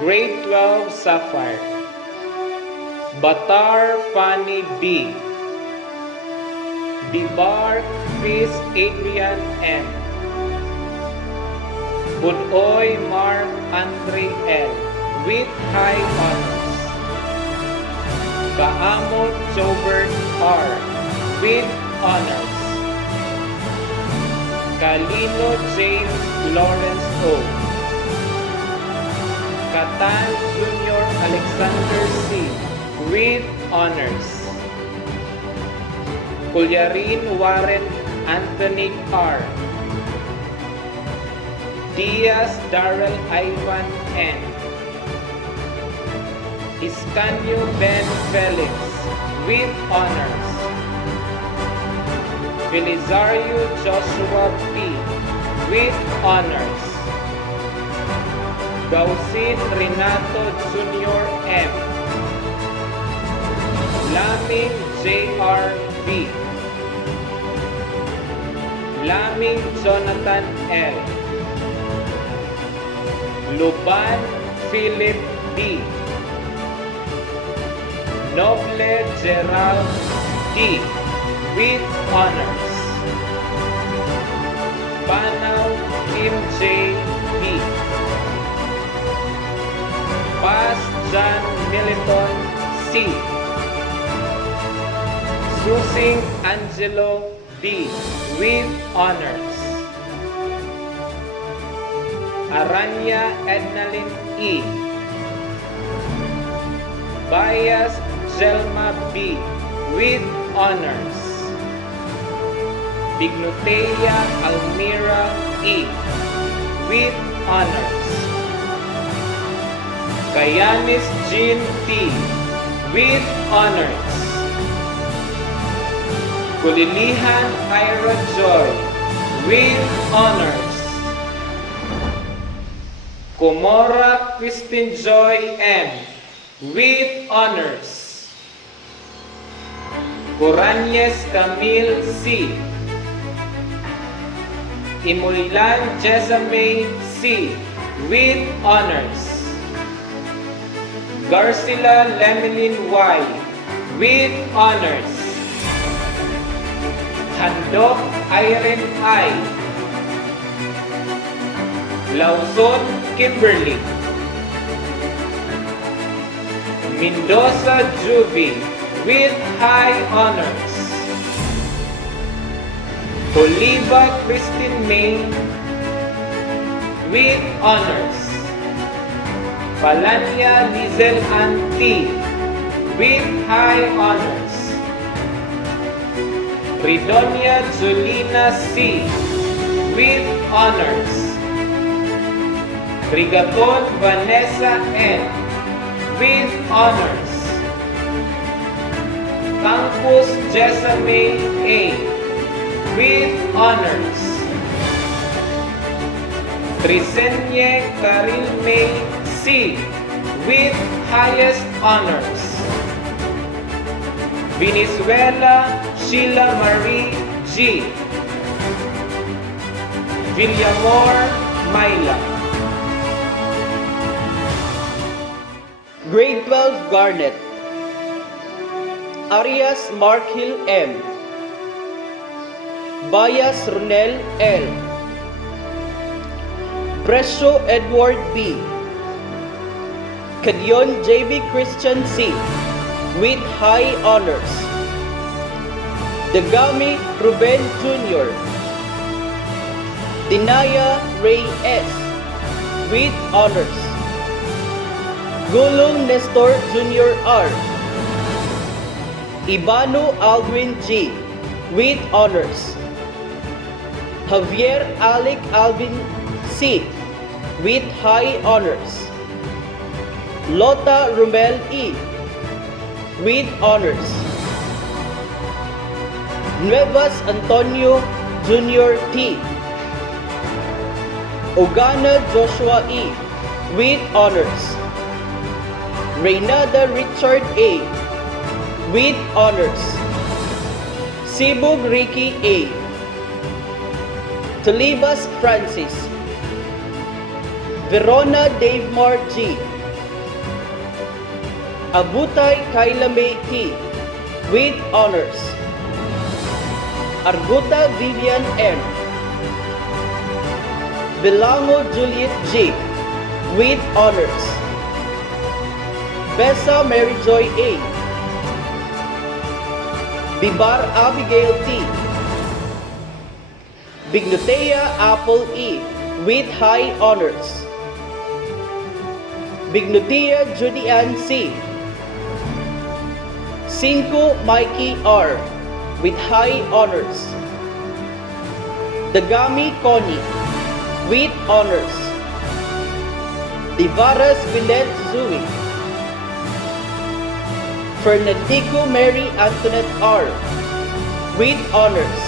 Grade 12 Sapphire, Batar Fanny B, Bibar Chris Adrian M, Budoy Mark Andre L with high honors. Kaamot Jobert R with honors. Kalino James Lawrence O, Katan Junior Alexander C with honors. Kulyarin Warren Anthony R, Diaz Darrell Ivan N, Iscanio Ben Felix with honors. Belisario Joshua P with honors. Gausin Renato Jr. M, Laming J.R. B, Laming Jonathan L, Luban Philip D, Noble Gerald D with honors. Panaw Kim J. B, Paz John Militon C, Susing Angelo D with honors. Aranya Ednalyn E, Bias Jelma B with honors. Dignotea Almira E with honors. Kayanis Jean T with honors. Kulilihan Ira Joy with honors. Komora Christine Joy M with honors. Coranyes Camille C, Imulilan Jessamay C with honors. Garcila Lemelin Y with honors. Handok Irene I, Lawson Kimberly, Mendoza Juby with high honors. Oliva Christine May with honors. Palanya Lizel Anti with high honors. Ridonia Julina C with honors. Rigaton Vanessa N with honors. Campus Jessamay A with honors. Trisenye Karilme C with highest honors. Venezuela Sheila Marie G. Villamor Myla. Grade 12 Garnet. Arias Markhill M. Bayas Ronel L. Brescio Edward B. Cadion JB Christian C. with high honors. Dagami Ruben Jr. Dinaya Ray S. with honors. Gulong Nestor Jr. R. Ibanu Aldwin G. with honors. Javier Alec Alvin C. with high honors. Lota Rumel E. with honors. Nuevas Antonio Jr. T. Ogana Joshua E. with honors. Reynada Richard A. with honors. Sibug Ricky A. Talibas Francis. Verona Dave Mar G. Abutay Kyla May T. with honors. Arguta Vivian M. Belango Juliet G. with honors. Besa Mary Joy A. Bibar Abigail T. Bignotea Apple E. with high honors. Bignotea Judy Ann C. Cinco Mikey R. with high honors. Dagami Connie with honors. Divaras Binet Zui. Fernandico Mary Antoinette R. with honors.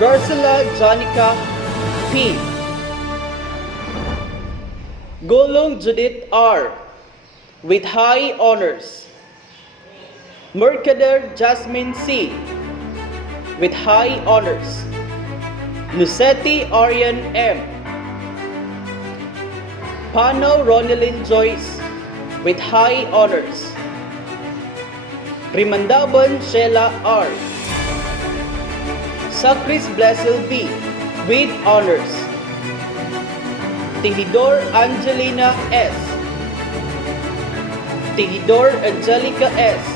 Garcela Janica P. Golong Judith R. with high honors. Mercader Jasmine C. with high honors. Nusetti Arian M. Pano Ronelyn Joyce with high honors. Rimandaban Sheila R. Sacris Blessel B. with honors. Tihidor Angelina S. Tihidor Angelica S.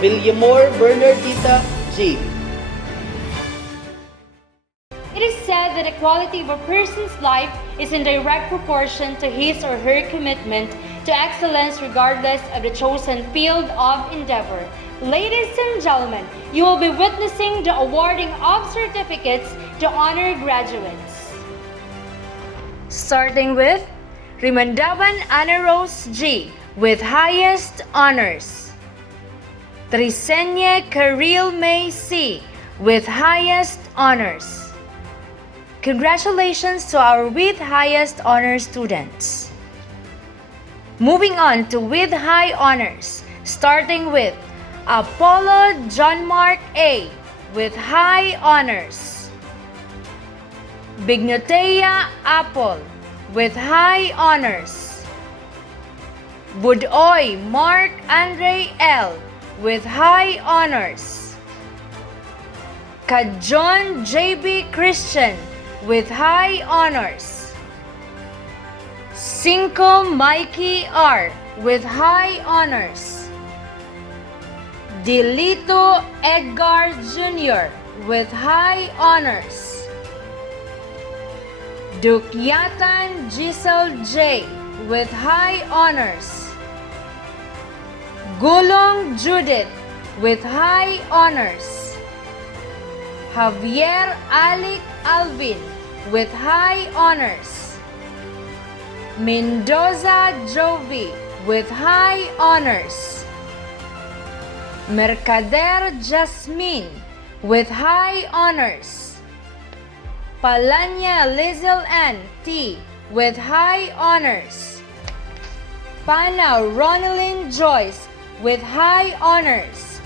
Villamor Bernardita G. It is said that the quality of a person's life is in direct proportion to his or her commitment to excellence regardless of the chosen field of endeavor. Ladies and gentlemen, you will be witnessing the awarding of certificates to honor graduates. Starting with Rimandaban Ana Rose G. with highest honors. Trisenye Karil May C. with highest honors. Congratulations to our with highest honors students. Moving on to with high honors, starting with Apollo John Mark A. with high honors. Bignotea Apple with high honors. Budoy Mark Andre L. with high honors. Kajon JB Christian with high honors. Cinco Mikey R. with high honors. Dilito Edgar Jr. with high honors. Dukyatan Giselle J. with high honors. Gulong Judith with high honors. Javier Alec Alvin with high honors. Mendoza Jovi with high honors. Mercader Jasmine with high honors. Palanya Lizel N. T. with high honors. Pana Ronaldin Joyce with high honors.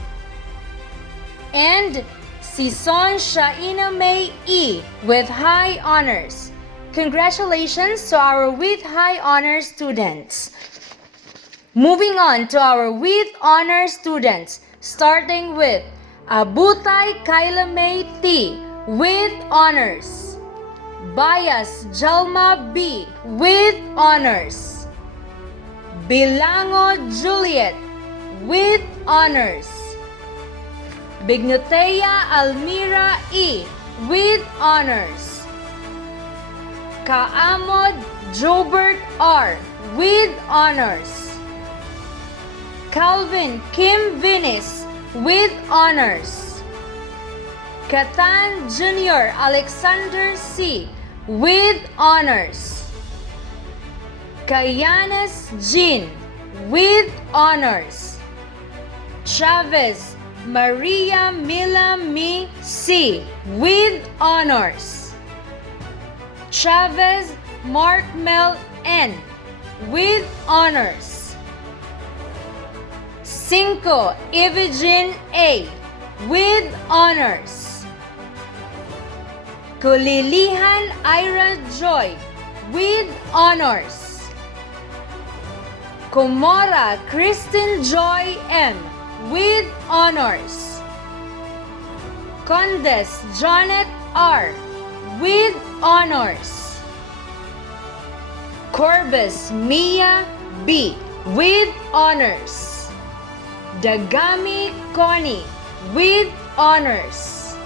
And Sison Shaina May E. with high honors. Congratulations to our with high honors students. Moving on to our with honor students, starting with Abutay Kyla May T. with honors. Bias Jalma B. with honors. Bilango Juliet with honors. Bignotea Almira E. with honors. Kaamod Jobert R. with honors. Calvin Kim Vinis with honors. Katan Jr. Alexander C. with honors. Kayanes Jean with honors. Chavez Maria Mila Mi C. with honors. Chavez Mark Mel N. with honors. Cinco Ivijin A. with honors. Kulilihan Ira Joy with honors. Komora Kristen Joy M. with honors. Condes Janet R. with honors. Corbus Mia B. with honors. Dagami Connie with honors.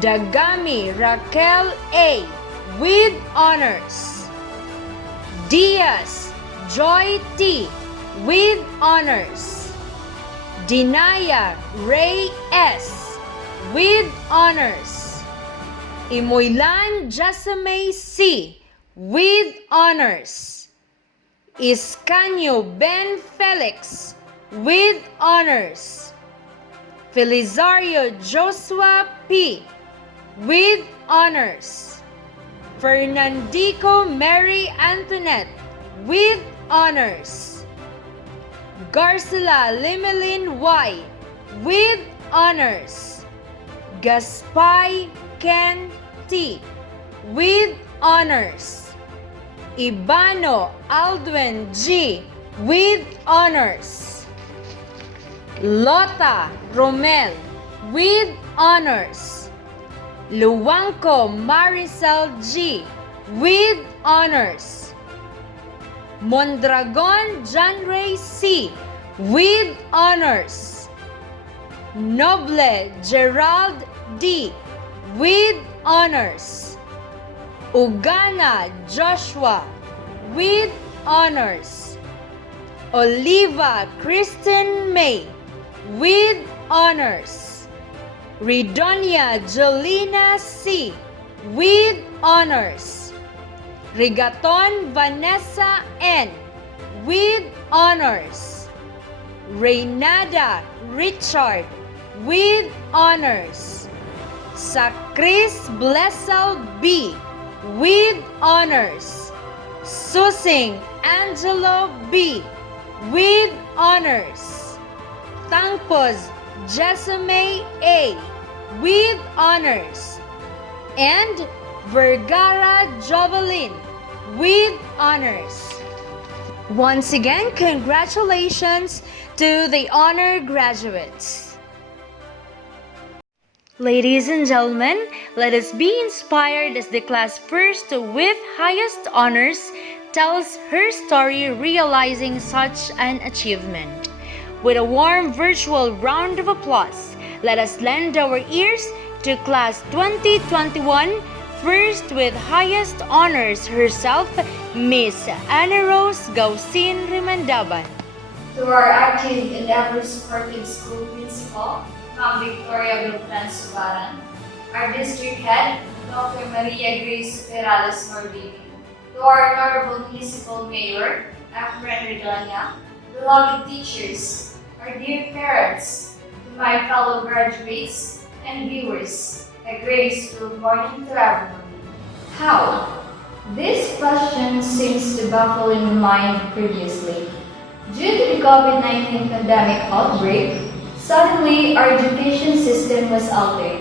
Dagami Raquel A. with honors. Diaz Joy T. with honors. Dinaya Ray S. with honors. Imoylan Jasame C. with honors. Iscanio Ben Felix with honors. Felizario Joshua P. with honors. Fernandico Mary Antoinette with honors. Garcila Limelin Y. with honors. Gaspay Ken T. with honors. Ibano Aldwin G. with honors. Lota Romel with honors. Luwanko Maricel G. with honors. Mondragon John Ray C. with honors. Noble Gerald D. with honors. Ugana Joshua with honors. Oliva Kristen May with honors. Ridonia Jolina C. with honors. Rigaton Vanessa N. with honors. Reynada Richard with honors. Sacris Blessel B. with honors. Susing Angelo B. with honors. Tangpos Jesame A. with honors. And Vergara Jovelin with honors. Once again, congratulations to the honor graduates. Ladies and gentlemen, let us be inspired as the class first with highest honors tells her story realizing such an achievement. With a warm virtual round of applause, let us lend our ears to Class 2021, first with highest honors herself, Miss Ana Rose Gausin Rimandaban. To our active and ever-supportive school principal, Ma'am Victoria Beltran Subaran, our district head, Dr. Maria Grace Perales Morbini, to our honorable municipal mayor, Efren Redonia, beloved teachers, our dear parents, to my fellow graduates and viewers, a graceful good morning to everyone. How? This question seems to baffle in my mind previously. Due to the COVID-19 pandemic outbreak, suddenly our education system was altered.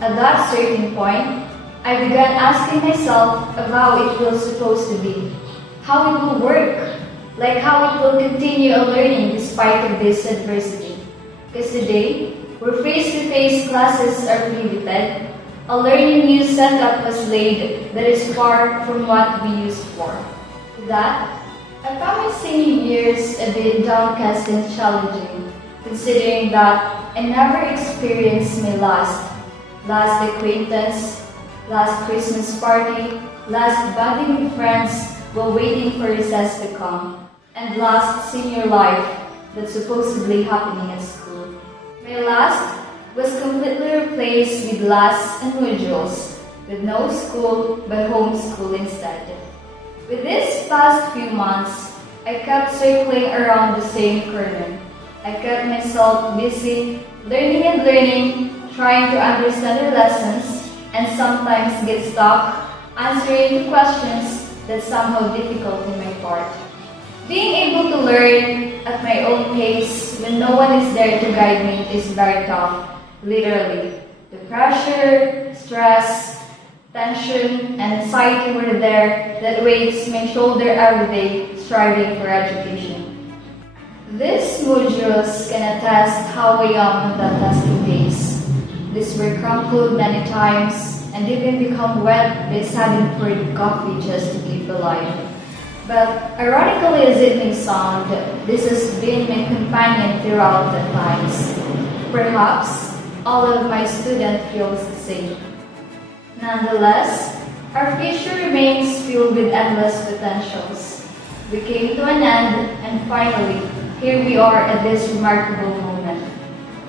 At that certain point, I began asking myself of how it was supposed to be, how it will work, like how it will continue learning despite of this adversity. Because today, where face-to-face classes are prohibited, a learning new setup was laid that is far from what we used for. To that, I found my senior years a bit downcast and challenging, considering that I never experienced my last acquaintance, last Christmas party, last bonding with friends while waiting for recess to come, and last senior life that's supposedly happening at school. My last was completely replaced with lasts and modules, with no school but homeschool instead. With these past few months, I kept circling around the same corner. I kept myself busy, learning, trying to understand the lessons, and sometimes get stuck answering the questions that somehow difficult in my part. Being able to learn at my own pace when no one is there to guide me is very tough, literally. The pressure, stress, tension, and anxiety were there that weighs my shoulder every day striving for education. These modules can attest how I am on that testing days. These were crumpled many times and even become wet by having poured coffee just to keep alive. But ironically as it may sound, this has been my companion throughout the times. Perhaps all of my students feels the same. Nonetheless, our future remains filled with endless potentials. We came to an end, and finally, here we are at this remarkable moment.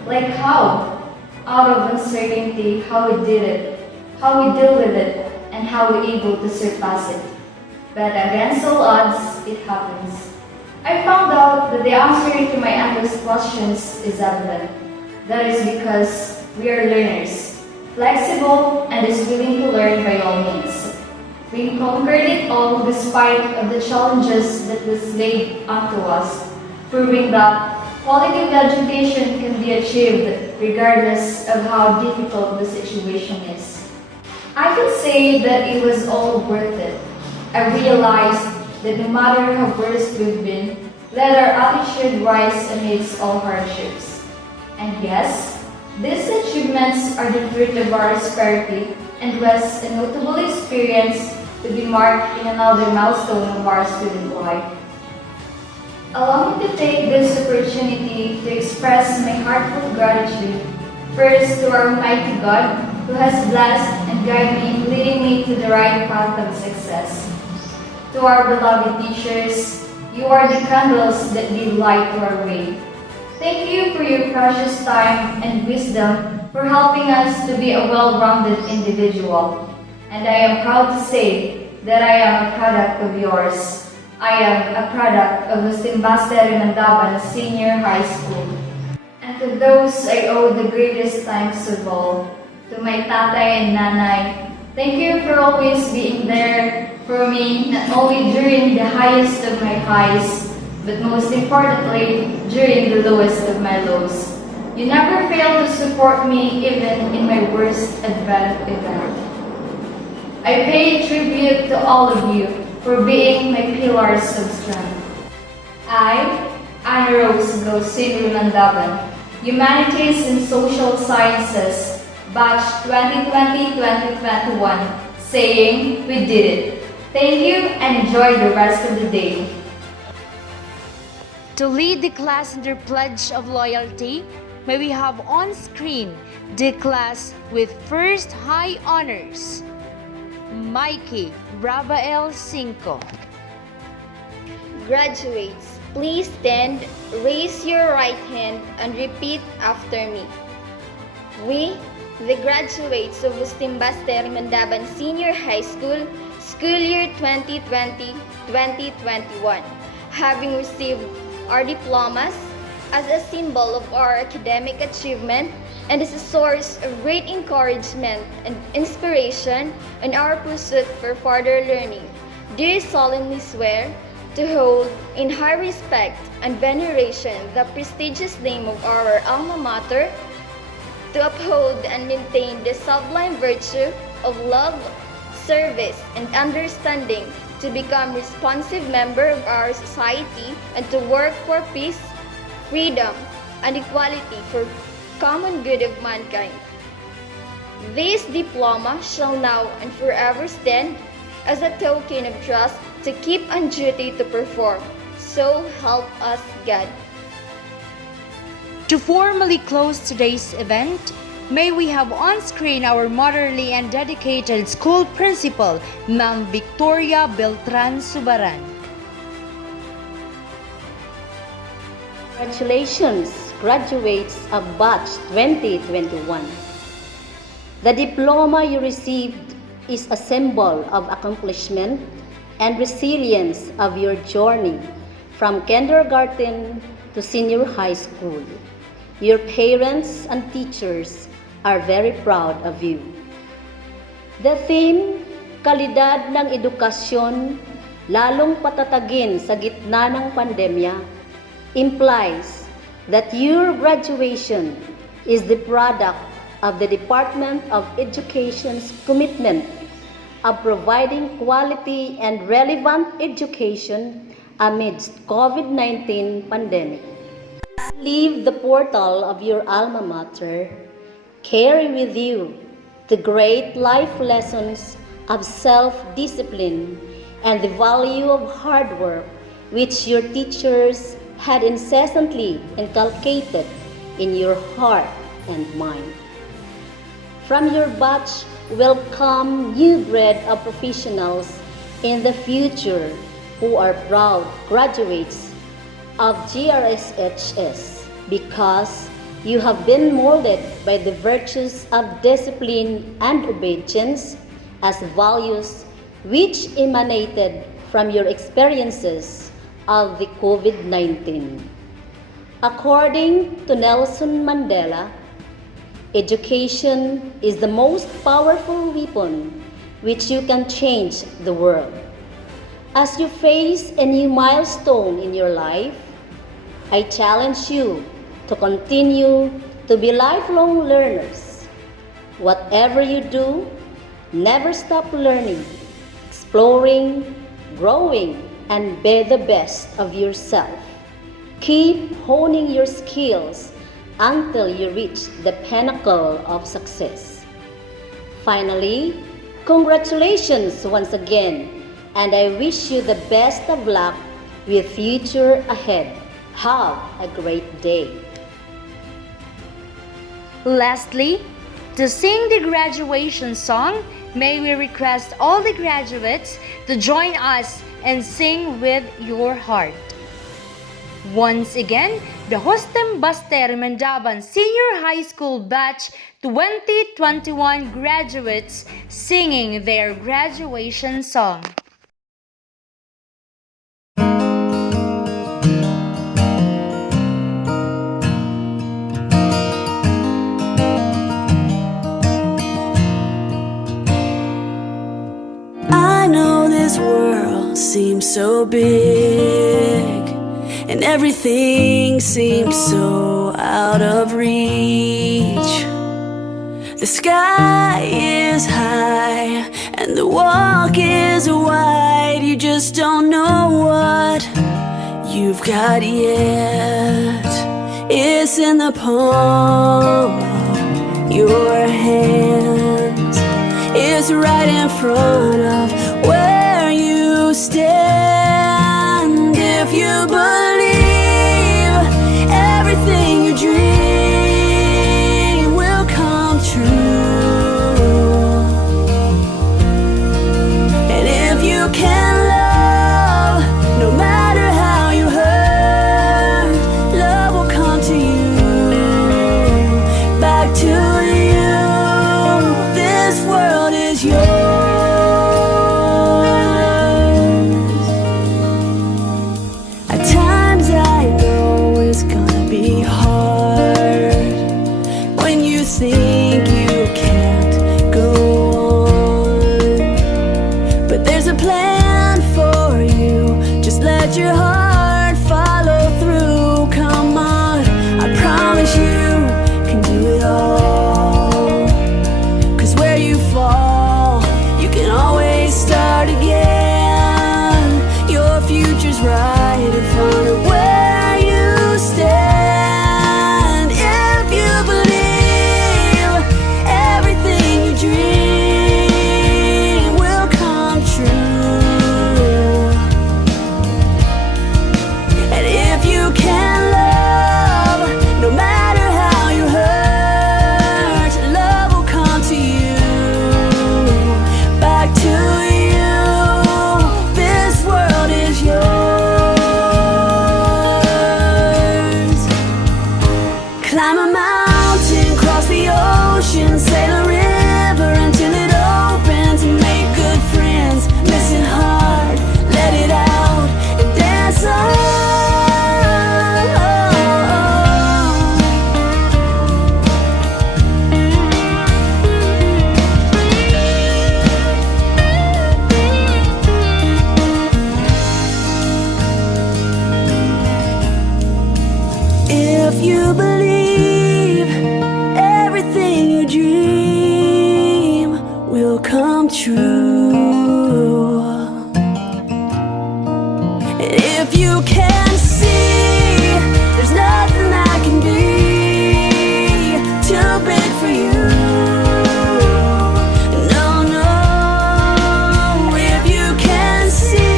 Like how? Out of uncertainty, how we did it, how we deal with it, and how we able to surpass it. But against all odds, it happens. I found out that the answer to my endless questions is evident. That is because we are learners, flexible, and is willing to learn by all means. We conquered it all despite of the challenges that was laid onto us, proving that quality of education can be achieved regardless of how difficult the situation is. I can say that it was all worth it. I realized that no matter how worst we've been, let our attitude rise amidst all hardships. And yes, these achievements are the fruit of our prosperity and was a notable experience to be marked in another milestone of our student life. Allow me to take this opportunity to express my heartfelt gratitude first to our Almighty God who has blessed and guided me, leading me to the right path of success. To our beloved teachers, you are the candles that give light to our way. Thank you for your precious time and wisdom for helping us to be a well-rounded individual. And I am proud to say that I am a product of yours. I am a product of the Simbaste Rimandaban Senior High School. And to those I owe the greatest thanks of all, to my tatay and nanay, thank you for always being there for me, not only during the highest of my highs, but most importantly, during the lowest of my lows. You never fail to support me even in my worst event. I pay tribute to all of you for being my pillars of strength. I, Ana Rose Gausin Rimandaban, Humanities and Social Sciences, Batch 2020-2021, saying we did it. Thank you and enjoy the rest of the day. To lead the class in their pledge of loyalty, may we have on screen the class with first high honors. Mikey Rabael Cinco. Graduates, please stand, raise your right hand, and repeat after me. We, the graduates of Agustin Baster Mandaban Senior High School, school year 2020-2021, having received our diplomas as a symbol of our academic achievement and as a source of great encouragement and inspiration in our pursuit for further learning, do solemnly swear to hold in high respect and veneration the prestigious name of our alma mater, to uphold and maintain the sublime virtue of love, service, and understanding, to become responsive member of our society, and to work for peace, freedom, and equality for common good of mankind. This diploma shall now and forever stand as a token of trust to keep on duty to perform. So help us God. To formally close today's event, may we have on screen our motherly and dedicated school principal, Ma'am Victoria Beltran Subaran. Congratulations, graduates of batch 2021. The diploma you received is a symbol of accomplishment and resilience of your journey from kindergarten to senior high school. Your parents and teachers are very proud of you. The theme, kalidad ng edukasyon, lalong patatagin sa gitna ng pandemya, implies that your graduation is the product of the Department of Education's commitment of providing quality and relevant education amidst COVID-19 pandemic. Leave the portal of your alma mater, carry with you the great life lessons of self-discipline and the value of hard work which your teachers had incessantly inculcated in your heart and mind. From your batch will come new breed of professionals in the future who are proud graduates of JRSHS because you have been molded by the virtues of discipline and obedience as values which emanated from your experiences of the COVID-19. According to Nelson Mandela, education is the most powerful weapon which you can change the world. As you face a new milestone in your life, I challenge you to continue to be lifelong learners. Whatever you do, never stop learning, exploring, growing, and be the best of yourself. Keep honing your skills until you reach the pinnacle of success. Finally, congratulations once again, and I wish you the best of luck with future ahead. Have a great day. Lastly, to sing the graduation song, may we request all the graduates to join us and sing with your heart. Once again, the Hostem Baster Mandaban Senior High School Batch 2021 graduates singing their graduation song. I know this world seems so big, and everything seems so out of reach. The sky is high and the walk is wide. You just don't know what you've got yet. It's in the palm of your hands. It's right in front of where you you stand. If you believe, everything you dream will come true. And if you can love, no matter how you hurt, love will come to you, back to you. This world is yours. At times I know it's gonna be hard when you think you can't go on, but there's a plan for you. Just let your heart follow through. Come on, I promise you can do it all. 'Cause where you fall, you can always start again. Your future's right in front of where you stand. If you believe, everything you dream will come true. And if you can love, no matter how you hurt, love will come to you, back to you. This world is yours. Climb a mountain, cross the ocean, sail a river until it opens, and make good friends. Miss it hard, let it out, and dance on. If you believe, everything you dream will come true. And if you can see, there's nothing that can be too big for you. No, no. If you can see,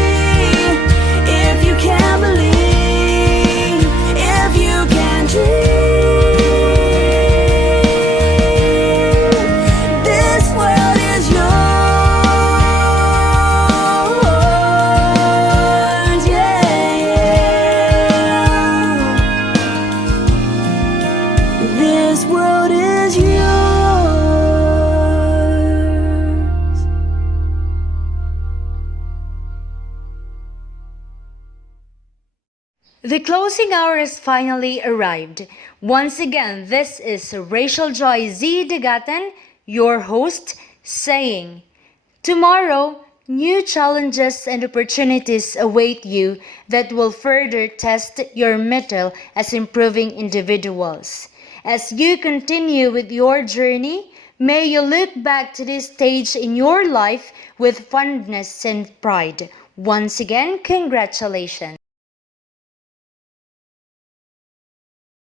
if you can believe, if you can dream, this world is yours. Yeah, yeah. This world is yours. The closing hour has finally arrived. Once again, this is Rachel Joy Z. Degatan, your host, saying, tomorrow, new challenges and opportunities await you that will further test your mettle as improving individuals. As you continue with your journey, may you look back to this stage in your life with fondness and pride. Once again, congratulations.